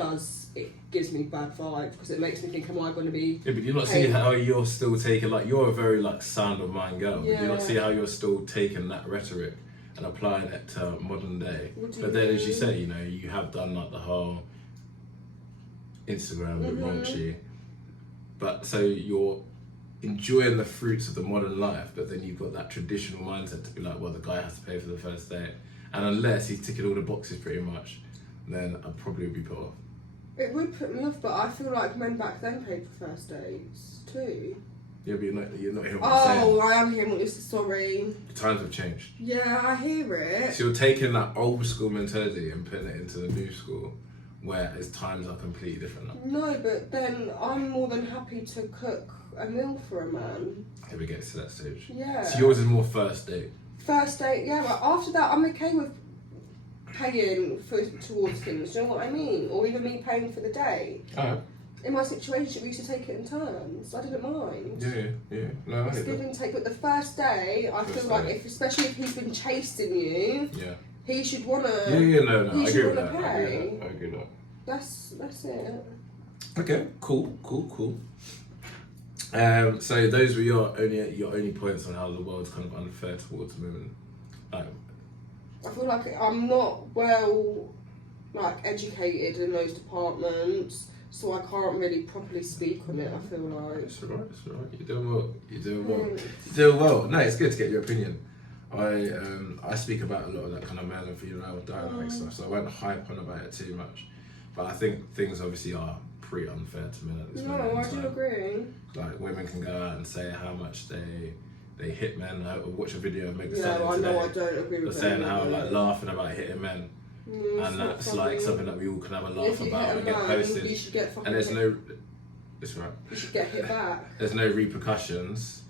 gives me bad vibes because it makes me think, am I going to be? Yeah, but you not see how you're still taking, like, you're a very like sound of mind girl. Yeah. But you not see how you're still taking that rhetoric and applying it to modern day. But then, as you say, you know, you have done like the whole Instagram with raunchy. But so you're enjoying the fruits of the modern life, but then you've got that traditional mindset to be like, well, the guy has to pay for the first date, and unless he's ticking all the boxes pretty much, then I'd probably be put off. It would put me off, but I feel like men back then paid for first dates too. Yeah, but you're not hearing what I'm saying. Oh, I am hearing what you're sorry. The times have changed. Yeah, I hear it. So you're taking that old school mentality and putting it into the new school, where its times are completely different now. No, but then I'm more than happy to cook a meal for a man. If it gets to that stage. Yeah. So yours is more first date. First date, yeah, but after that I'm okay with paying towards things, do you know what I mean? Or even me paying for the day. Alright. In my situation, we used to take it in turns. I didn't mind. Yeah. No, I It's hear give that. and take, but the first day, I First feel like, day. especially if he's been chasing you, Yeah. he should wanna. No. He I should agree with wanna that. pay. I agree with that. That's it. Okay, cool. So those were your only points on how the world's kind of unfair towards women. I feel like I'm not well, educated in those departments, so I can't really properly speak on it. I feel like. It's alright. You're doing well. No, it's good to get your opinion. I speak about a lot of that kind of male and female dynamic stuff, so I won't hype on about it too much. But I think things obviously are pretty unfair to men at this moment. No, I do agree. Like, women can go out and say how much they hit men. I watch a video of Meg Thee Yeah, Stallion I know. I today. don't agree They're with saying that. how laughing about hitting men, and that's like something that we all can have a laugh If you about hit and a get man, posted. you should get fucking. And there's no, it's right. You should get hit back. There's no repercussions,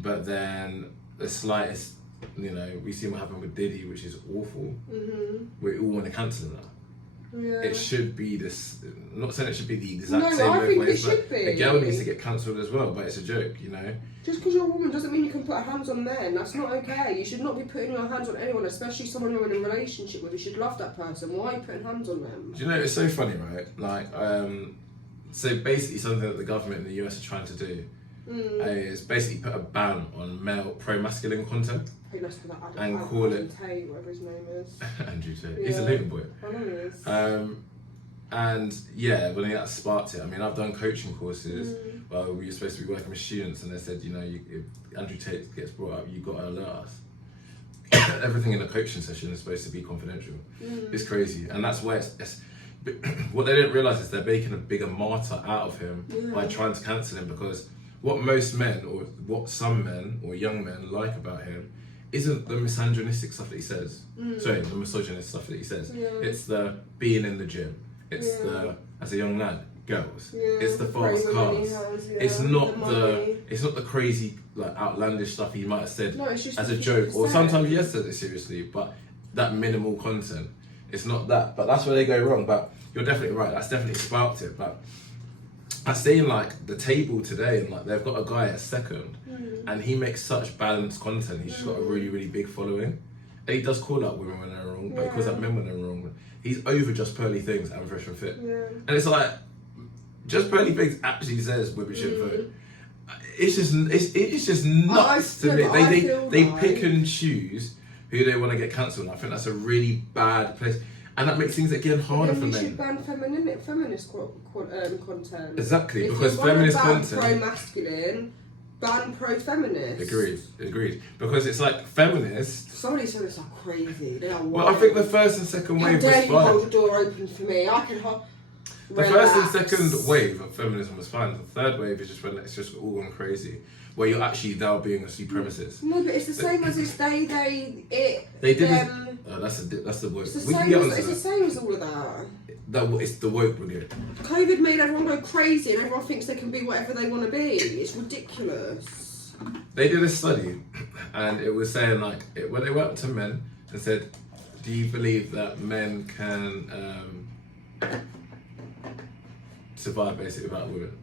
but then the slightest, we see what happened with Diddy, which is awful. We all want to cancel that. Yeah. It should be this. I'm not saying it should be the exact No, same I both think ways, it but should be. the girl needs to get cancelled as well. But it's a joke, Just because you're a woman doesn't mean you can put hands on men. That's not okay. You should not be putting your hands on anyone, especially someone you're in a relationship with. You should love that person. Why are you putting hands on them? Do you know, it's so funny, right? Like, so basically something that the government in the US are trying to do is basically put a ban on male pro-masculine content. Hey, let's put that And call it- Tate, whatever his name is. Andrew Tate. He's a Yeah. Luton boy. I know he is. And yeah, when that sparked it, I mean, I've done coaching courses where we were supposed to be working with students, and they said, if Andrew Tate gets brought up, you've got to alert us. everything in a coaching session is supposed to be confidential. It's crazy, and that's why it's what they didn't realize is they're making a bigger martyr out of him by trying to cancel him, because what most men, or what some men or young men like about him, isn't the misogynistic stuff that he says. Sorry, the misogynist stuff that he says. It's the being in the gym. It's the, as a young lad, girls. It's the fast cars. It's not the crazy, like, outlandish stuff he might have said as a joke, or sometimes he has said it seriously, but that minimal content. It's not that, but that's where they go wrong. But you're definitely right. That's definitely sparked it. But I've seen, like, the table today, and, like, they've got a guy at second, and he makes such balanced content. He's just got a really, really big following. And he does call out women when they're wrong, but he calls out men when they're wrong. He's over just pearly things and fresh and fit. And it's like, just pearly things actually says women should vote. It's just nuts to me. They pick and choose who they want to get cancelled. I think that's a really bad place. And that makes things again harder for men. You should ban feminist content. Exactly, because feminist content. Pro-masculine, ban pro-feminist. Agreed. Because it's like feminists. Some of these feminists are crazy. They are wild. Well, I think the first and second wave was fine. How dare you hold the door open for me? I can hold. The first and second wave of feminism was fine. The third wave is just when it's just all gone crazy, where you're actually now being a supremacist. No, but it's the same as it's they did them. That's the word. It's the same as all of that. It's the woke brigade. COVID made everyone go crazy, and everyone thinks they can be whatever they want to be. It's ridiculous. They did a study, and it was saying, like, when they went up to men and said, "Do you believe that men can survive basically without women?"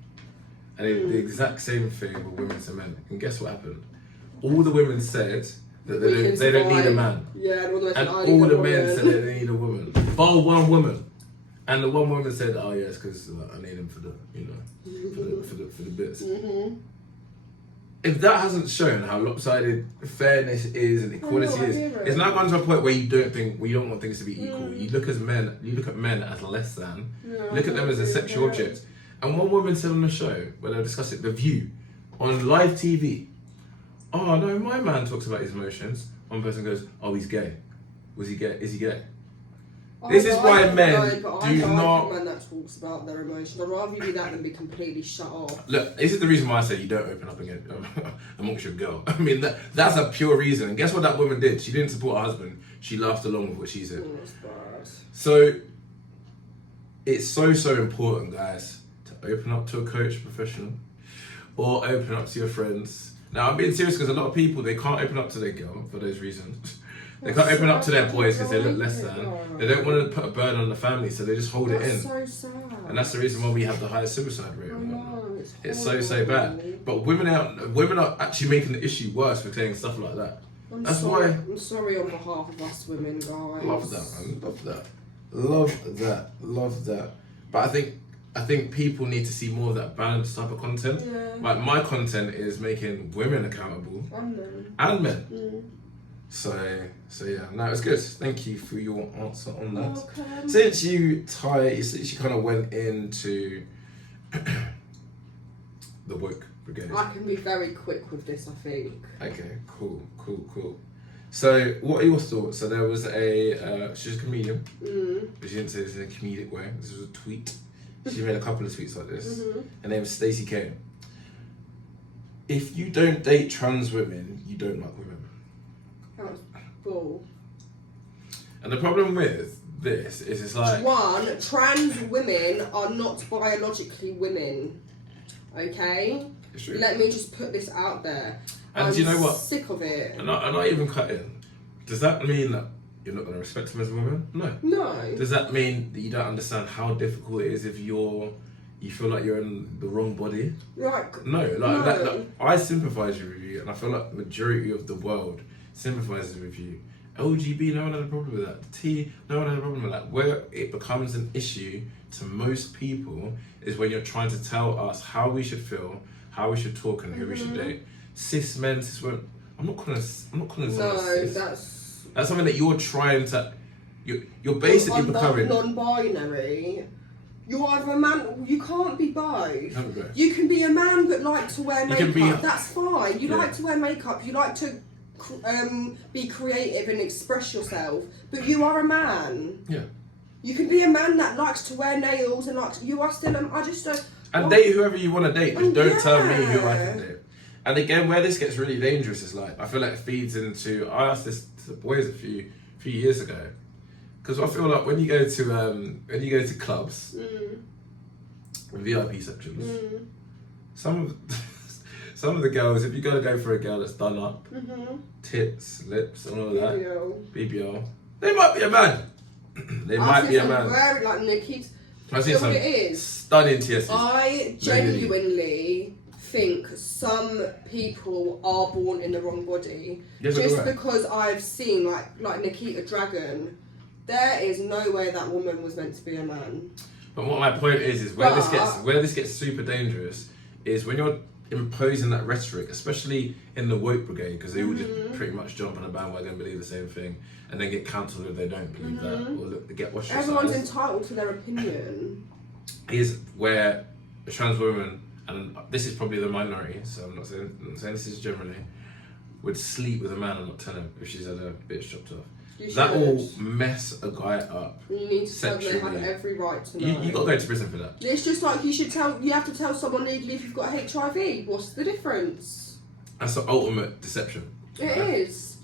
And they did the exact same thing with women to men. And guess what happened? All the women said that they don't need a man. Yeah, and all the men said they need a woman. Bar one woman. And the one woman said, "Oh yes, because I need him for the, for the bits." If that hasn't shown how lopsided fairness is and equality is, it's now gone to a point where you don't want things to be equal. You look at men as less than. Look at them as a sexual object. And one woman said on the show, when they were discussing The View, on live TV, "Oh no, my man talks about his emotions." One person goes, "Oh, he's gay. Was he gay? Is he gay?" This is why men do not. Men that talks about their emotions. I'd rather you do that than be completely shut off. Look, this is the reason why I say you don't open up again amongst your girl. I mean, that's a pure reason. And guess what that woman did? She didn't support her husband. She laughed along with what she said. So it's so important, guys, to open up to a coach professional, or open up to your friends. Now, I'm being serious because a lot of people, they can't open up to their girl for those reasons. They can't open up to their boys because they look less than. They don't want to put a burden on the family, so they just hold it in. So sad. And that's the reason why we have the highest suicide rate. It's so bad. But women are actually making the issue worse for saying stuff like that. I'm sorry on behalf of us women, guys. Love that, man. Love that. But I think people need to see more of that balanced type of content. Yeah. Like, my content is making women accountable. And men. So yeah, no, it's good. Thank you for your answer on that. Okay. Since you kind of went into the woke brigade. I can be very quick with this, I think. Okay, cool. So, what are your thoughts? So there was she's a comedian, but she didn't say this in a comedic way. This was a tweet. She made a couple of tweets like this. Her name is Stacey Kane. "If you don't date trans women, you don't like women." That's bull. And the problem with this is it's like... One, trans women are not biologically women. Okay? It's true. Let me just put this out there. And do you know what? Sick of it. I'm not even cutting. Does that mean that you're not going to respect them as a woman? No. No. Does that mean that you don't understand how difficult it is if you feel like you're in the wrong body? No. I sympathise with you, and I feel like the majority of the world sympathises with you. LGB, no one had a problem with that. T, no one had a problem with that. Where it becomes an issue to most people is when you're trying to tell us how we should feel, how we should talk, and who we should date. Cis men, cis women. I'm not calling someone cis. That's something that you're trying to. You're basically becoming non-binary. You're either a man. You can't be both. You can be a man but like to wear makeup. That's fine. You like to wear makeup. You like to be creative and express yourself, but you are a man. Yeah. You can be a man that likes to wear nails and likes. You are still. I just don't. And date whoever you want to date. Just don't tell me Yeah. who I can date. And again, where this gets really dangerous is like, I feel like it feeds into. I asked this to the boys a few years ago, because I feel like when you go to clubs, VIP sections, some of the girls, if you gotta go for a girl that's done up, tits, lips, and all of that, BBL, they might be a man. They might be a man. Very like Nikki's. I've seen So some what it is? stunning TSs. I genuinely think some people are born in the wrong body. Yes, Just right. because I've seen like Nikita Dragon, there is no way that woman was meant to be a man. But what my point is where this gets super dangerous is when you're imposing that rhetoric, especially in the woke brigade, because they all just pretty much jump on a bandwagon and believe the same thing, and then get cancelled if they don't believe that, or look, they get ostracized. Everyone's entitled to their opinion. Is where a trans woman, and this is probably the minority, so I'm not saying this is generally, would sleep with a man and not tell him if she's had her bitch chopped off. That will mess a guy up. You need to tell them they sexually. have every right to know. You got to go to prison for that. It's just like you have to tell someone legally if you've got HIV. What's the difference? That's the ultimate deception. It is.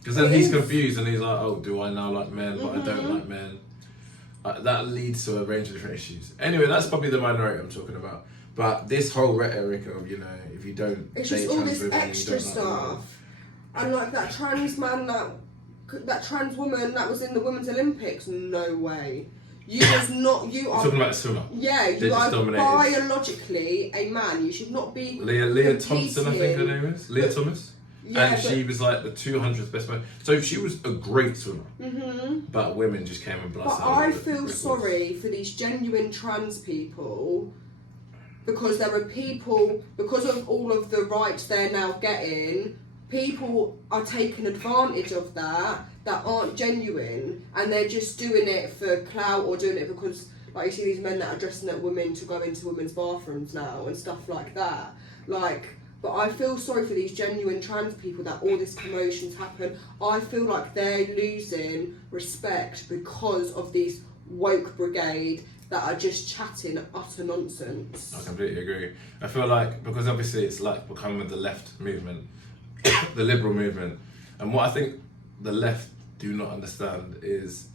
Because then he's confused and he's like, oh, do I now like men, but I don't like men? That leads to a range of different issues. Anyway, that's probably the minority I'm talking about. But this whole rhetoric of, if you don't It's date just all trans this women, extra you don't like them. stuff. And like that trans man, that trans woman that was in the Women's Olympics, no way. You are Talking about the swimmer. Yeah, They're you just are dominated. biologically a man. You should not be Leah Thompson, I think her competing. name is. Leah Thomas. Yeah, and she was like the 200th best man. So she was a great swimmer. But women just came and blasted. But I feel sorry for these genuine trans people, because there are people, because of all of the rights they're now getting, people are taking advantage of that aren't genuine, and they're just doing it for clout or doing it because, like, you see these men that are dressing up women to go into women's bathrooms now and stuff like that. Like, but I feel sorry for these genuine trans people that all this commotion's happen. I feel like they're losing respect because of these woke brigade that are just chatting utter nonsense. I completely agree. I feel like, because obviously it's like becoming the left movement, the liberal movement, and what I think the left do not understand is,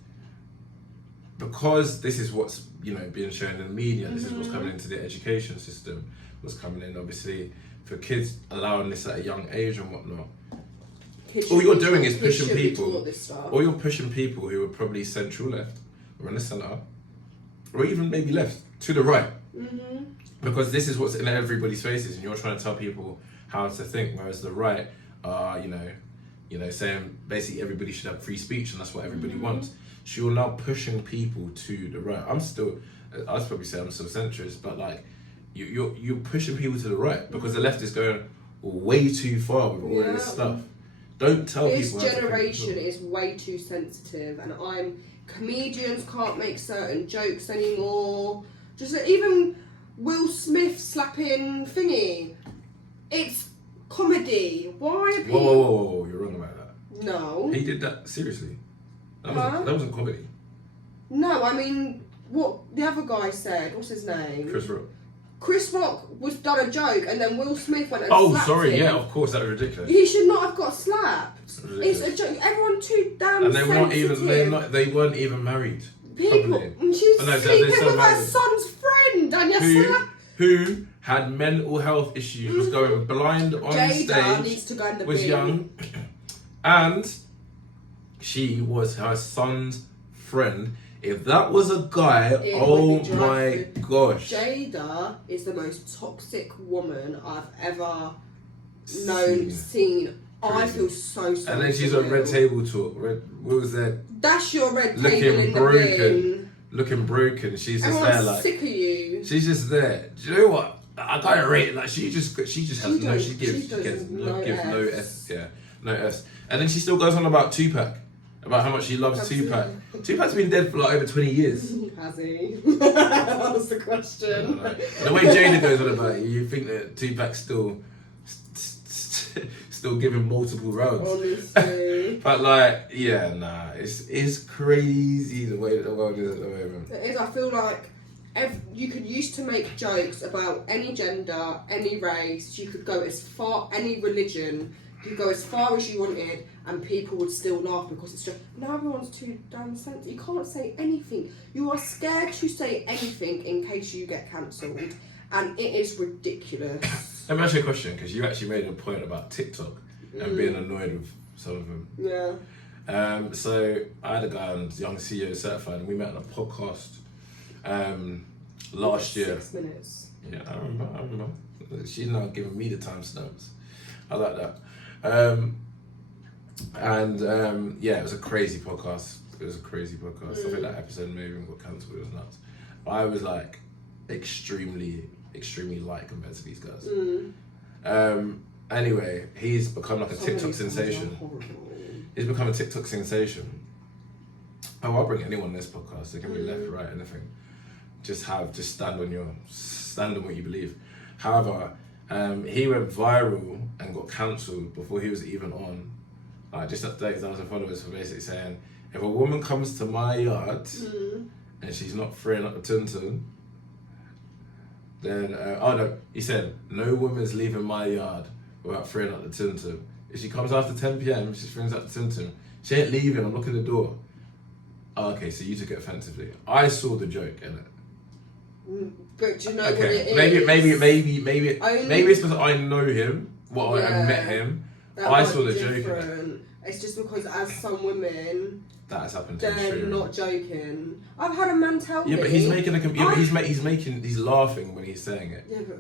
because this is what's being shown in the media, this is what's coming into the education system, what's coming in obviously for kids, allowing this at a young age and whatnot. All you're doing is pushing people. Or you're pushing people who are probably central left, or in the centre, or even maybe left to the right, because this is what's in everybody's faces, and you're trying to tell people how to think, whereas the right are, saying basically everybody should have free speech, and that's what everybody wants. So you're now pushing people to the right. I'd probably say I'm still centrist, but like you're pushing people to the right because the left is going way too far with all of this stuff. Don't tell people. This generation is way too sensitive, and comedians can't make certain jokes anymore. Just even Will Smith slapping thingy. It's comedy. Why are people... Whoa, you're wrong about that. No. He did that seriously. That wasn't comedy. No, I mean, what the other guy said, what's his name? Chris Rock. Chris Rock was done a joke and then Will Smith went and slapped him. Yeah, of course, that was ridiculous. He should not have got slapped. Ridiculous. It's a joke. Everyone too damn And sensitive. they weren't even married. People, Probably. and she was they're sleeping so with her married. son's friend and you slap. Who had mental health issues, was going blind on Jada needs stage, to go in the was bin. young, and she was her son's friend. If that was a guy, It oh would be my dreadful. gosh. Jada is the most toxic woman I've ever seen. I Crazy. feel so sorry. And then she's for on Red Will. Table Talk. What was that? That's your red table Looking in the broken. bin. Looking broken. She's just Everyone's there like. sick of you. She's just there. Do you know what? I gotta rate it. Like she just has no. She gives no Fs. Yeah, no Fs. And then she still goes on about Tupac, about how much she loves Tupac. Tupac's been dead for like over 20 years. Has he? That was the question. I don't know. And the way Jada goes on about it, you think that Tupac's still still giving multiple rounds. Honestly. But like, yeah, nah, it's crazy the way that the world is at the moment. It is. I feel like you could used to make jokes about any gender, any race. You could go as far, any religion. You could go as far as you wanted, and people would still laugh because it's just now everyone's too damn sensitive. You can't say anything. You are scared to say anything in case you get cancelled, and it is ridiculous. Let me ask you a question, because you actually made a point about TikTok and being annoyed with some of them. Yeah. So I had a guy on Young CEO Certified, and we met on a podcast last year. 6 minutes. Yeah, I remember. She's now giving me the timestamps. I like that. Yeah, it was a crazy podcast. I think that episode maybe even got cancelled. It was nuts. But I was like extremely light compared to these guys. Anyway, he's become like a TikTok sensation. He's become a TikTok sensation. Oh, I'll bring anyone on this podcast. They can be left, right, anything. Just stand on what you believe. However, he went viral and got cancelled before he was even on. Like just up to 8,000 followers for basically saying, if a woman comes to my yard and she's not freeing up the tuntun, then he said, no woman's leaving my yard without freeing up the tuntun. If she comes after 10 PM, she frees up the tuntun. She ain't leaving, I'm locking the door. Oh, okay, so you took it offensively. I saw the joke in it. But do you know what it is? Maybe it's because I know him, I met him. I saw the joke in it. It's just because as some women, that has happened to me. they're not joking. I've had a man tell me. Yeah, but he's making he's laughing when he's saying it. Yeah, but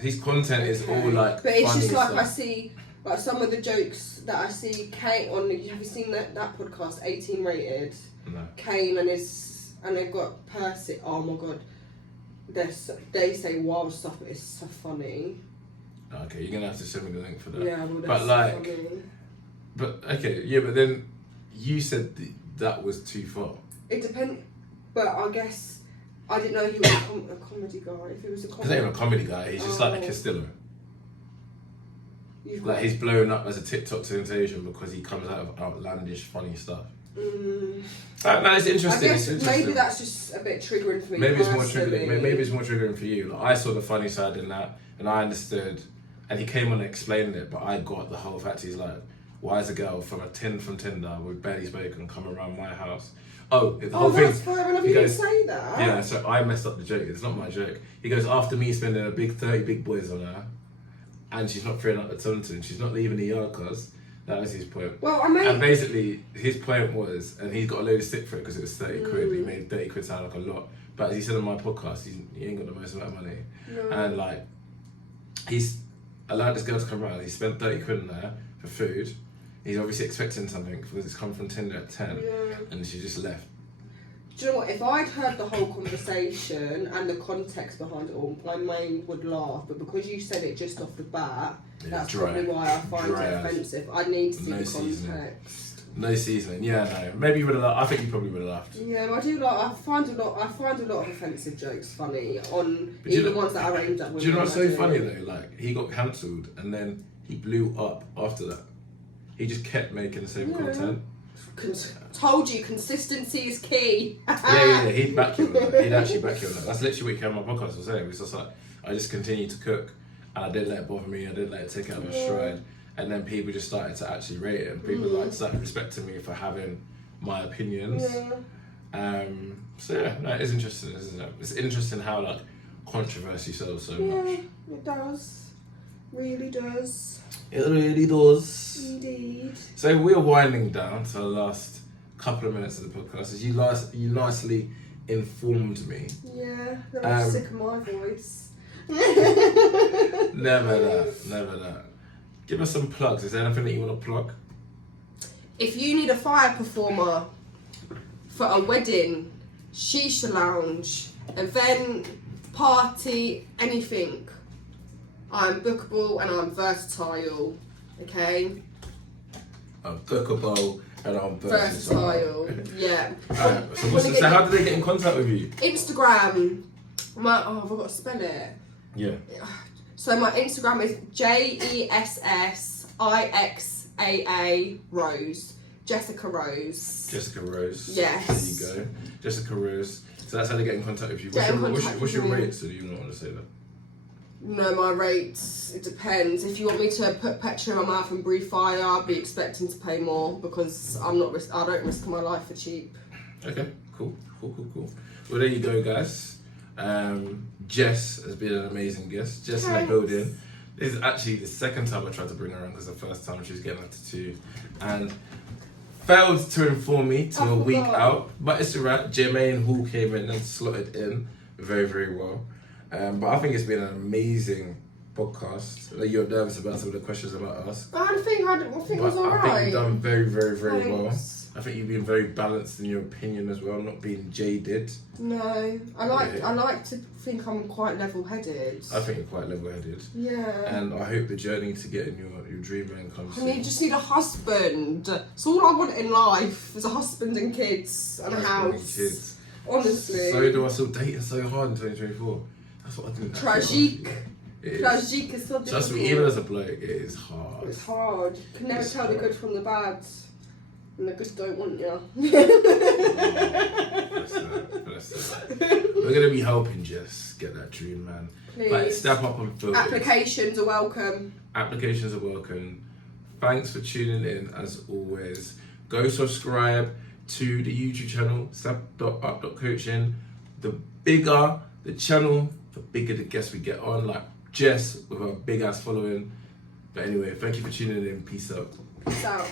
his content is all like. But it's just like stuff. I see, like some of the jokes that I see Kate on. Have you seen that podcast, 18 Rated? No. Kane and they've got Percy. Oh my god, they say wild stuff, but it's so funny. Okay, you're gonna have to send me the link for that. Yeah, well, that's but like, so funny. But okay, yeah, but then you said that was too far. It depends, but I guess I didn't know he was a comedy guy. If he was a comedy, He's not even a comedy guy. He's just like a Castillo. Like he's blown up as a TikTok sensation because he comes out of outlandish, funny stuff. No, it's interesting. I guess maybe that's just a bit triggering for me. Maybe it's more triggering. Maybe it's more triggering for you. Like I saw the funny side in that, and I understood. And he came on and explained it, but I got the whole fact. He's like, why is a girl from Tinder with barely spoken come around my house? Oh, the whole thing. That's fair enough. You didn't say that. Yeah, so I messed up the joke. It's not my joke. He goes, after me spending a big 30 big boys on her, and she's not freeing up the tuntun, she's not leaving the yard, cuz. That was his point. Well, I mean... And basically, his point was, and he's got a load of stick for it because it was 30 quid. He made 30 quid sound like a lot. But as he said on my podcast, he ain't got the most amount of money. No. And like, he's allowed this girl to come around. He spent 30 quid on her for food. He's obviously expecting something because it's come from Tinder at 10. Yeah. And she just left. Do you know what? If I'd heard the whole conversation and the context behind it all, my mind would laugh. But because you said it just off the bat, that's probably why I find it offensive. I need to see the context. No seasoning. Yeah, no. Maybe you would have laughed. I think you probably would have laughed. Yeah, I do like. I find a lot of offensive jokes funny on even ones that are aimed at women. Do you know what's so funny though? Like he got cancelled and then he blew up after that. He just kept making the same content. Told you, consistency is key. yeah, he'd back you on that. He'd actually back you on that. That's literally what he came on my podcast was saying. It was just like, I just continued to cook and I didn't let it bother me. I didn't let it take out my stride. And then people just started to actually rate it. And people like started respecting me for having my opinions. Yeah. So yeah, no, it is interesting, isn't it? It's interesting how like controversy sells so much. Yeah, it does. Really does. It really does. Indeed. So we're winding down to the last couple of minutes of the podcast. As you nicely informed me. Yeah, I'm sick of my voice. Never that. Give us some plugs. Is there anything that you want to plug? If you need a fire performer for a wedding, shisha lounge, event, party, anything, I'm bookable and I'm versatile, okay? I'm bookable and I'm versatile. Yeah. So how do they get in contact with you? Instagram. I've got to spell it. Yeah. So my Instagram is JESS IXAA Rose. Jessica Rose. Jessica Rose. Yes. There you go. Jessica Rose. So that's how they get in contact with you. What's your rates? Or do you not want to say that? No, my rates, it depends. If you want me to put petrol in my mouth and breathe fire, I'd be expecting to pay more because I don't risk my life for cheap. Okay, cool. Well, there you go, guys. Jess has been an amazing guest. Jess in the building. This is actually the second time I tried to bring her on because the first time she was getting up to 2 and failed to inform me till a week out. But it's alright. Jermaine Hall came in and slotted in very, very well. But I think it's been an amazing podcast. Like, you're nervous about some of the questions about us. I think it was alright. I think you've done very, very, very well. I think you've been very balanced in your opinion as well, not being jaded. No, I like to think I'm quite level-headed. I think you're quite level-headed. Yeah. And I hope the journey to getting your dream man comes. You just need a husband. It's all I want in life is a husband and kids and a house. And kids. Honestly. So do I still dating so hard in 2024? That's what I think. Tragique. Tragique is so difficult. Trust me, even as a bloke, it is hard. It's hard. You can never tell the good from the bad. And the good don't want you. Bless that. We're going to be helping Jess get that dream, man. Please. Like, step up and fill it. Applications are welcome. Applications are welcome. Thanks for tuning in, as always. Go subscribe to the YouTube channel, step.up.coaching. The bigger the channel, the bigger the guests we get on, like Jess with her big ass following. But anyway, thank you for tuning in. Peace out. Peace out.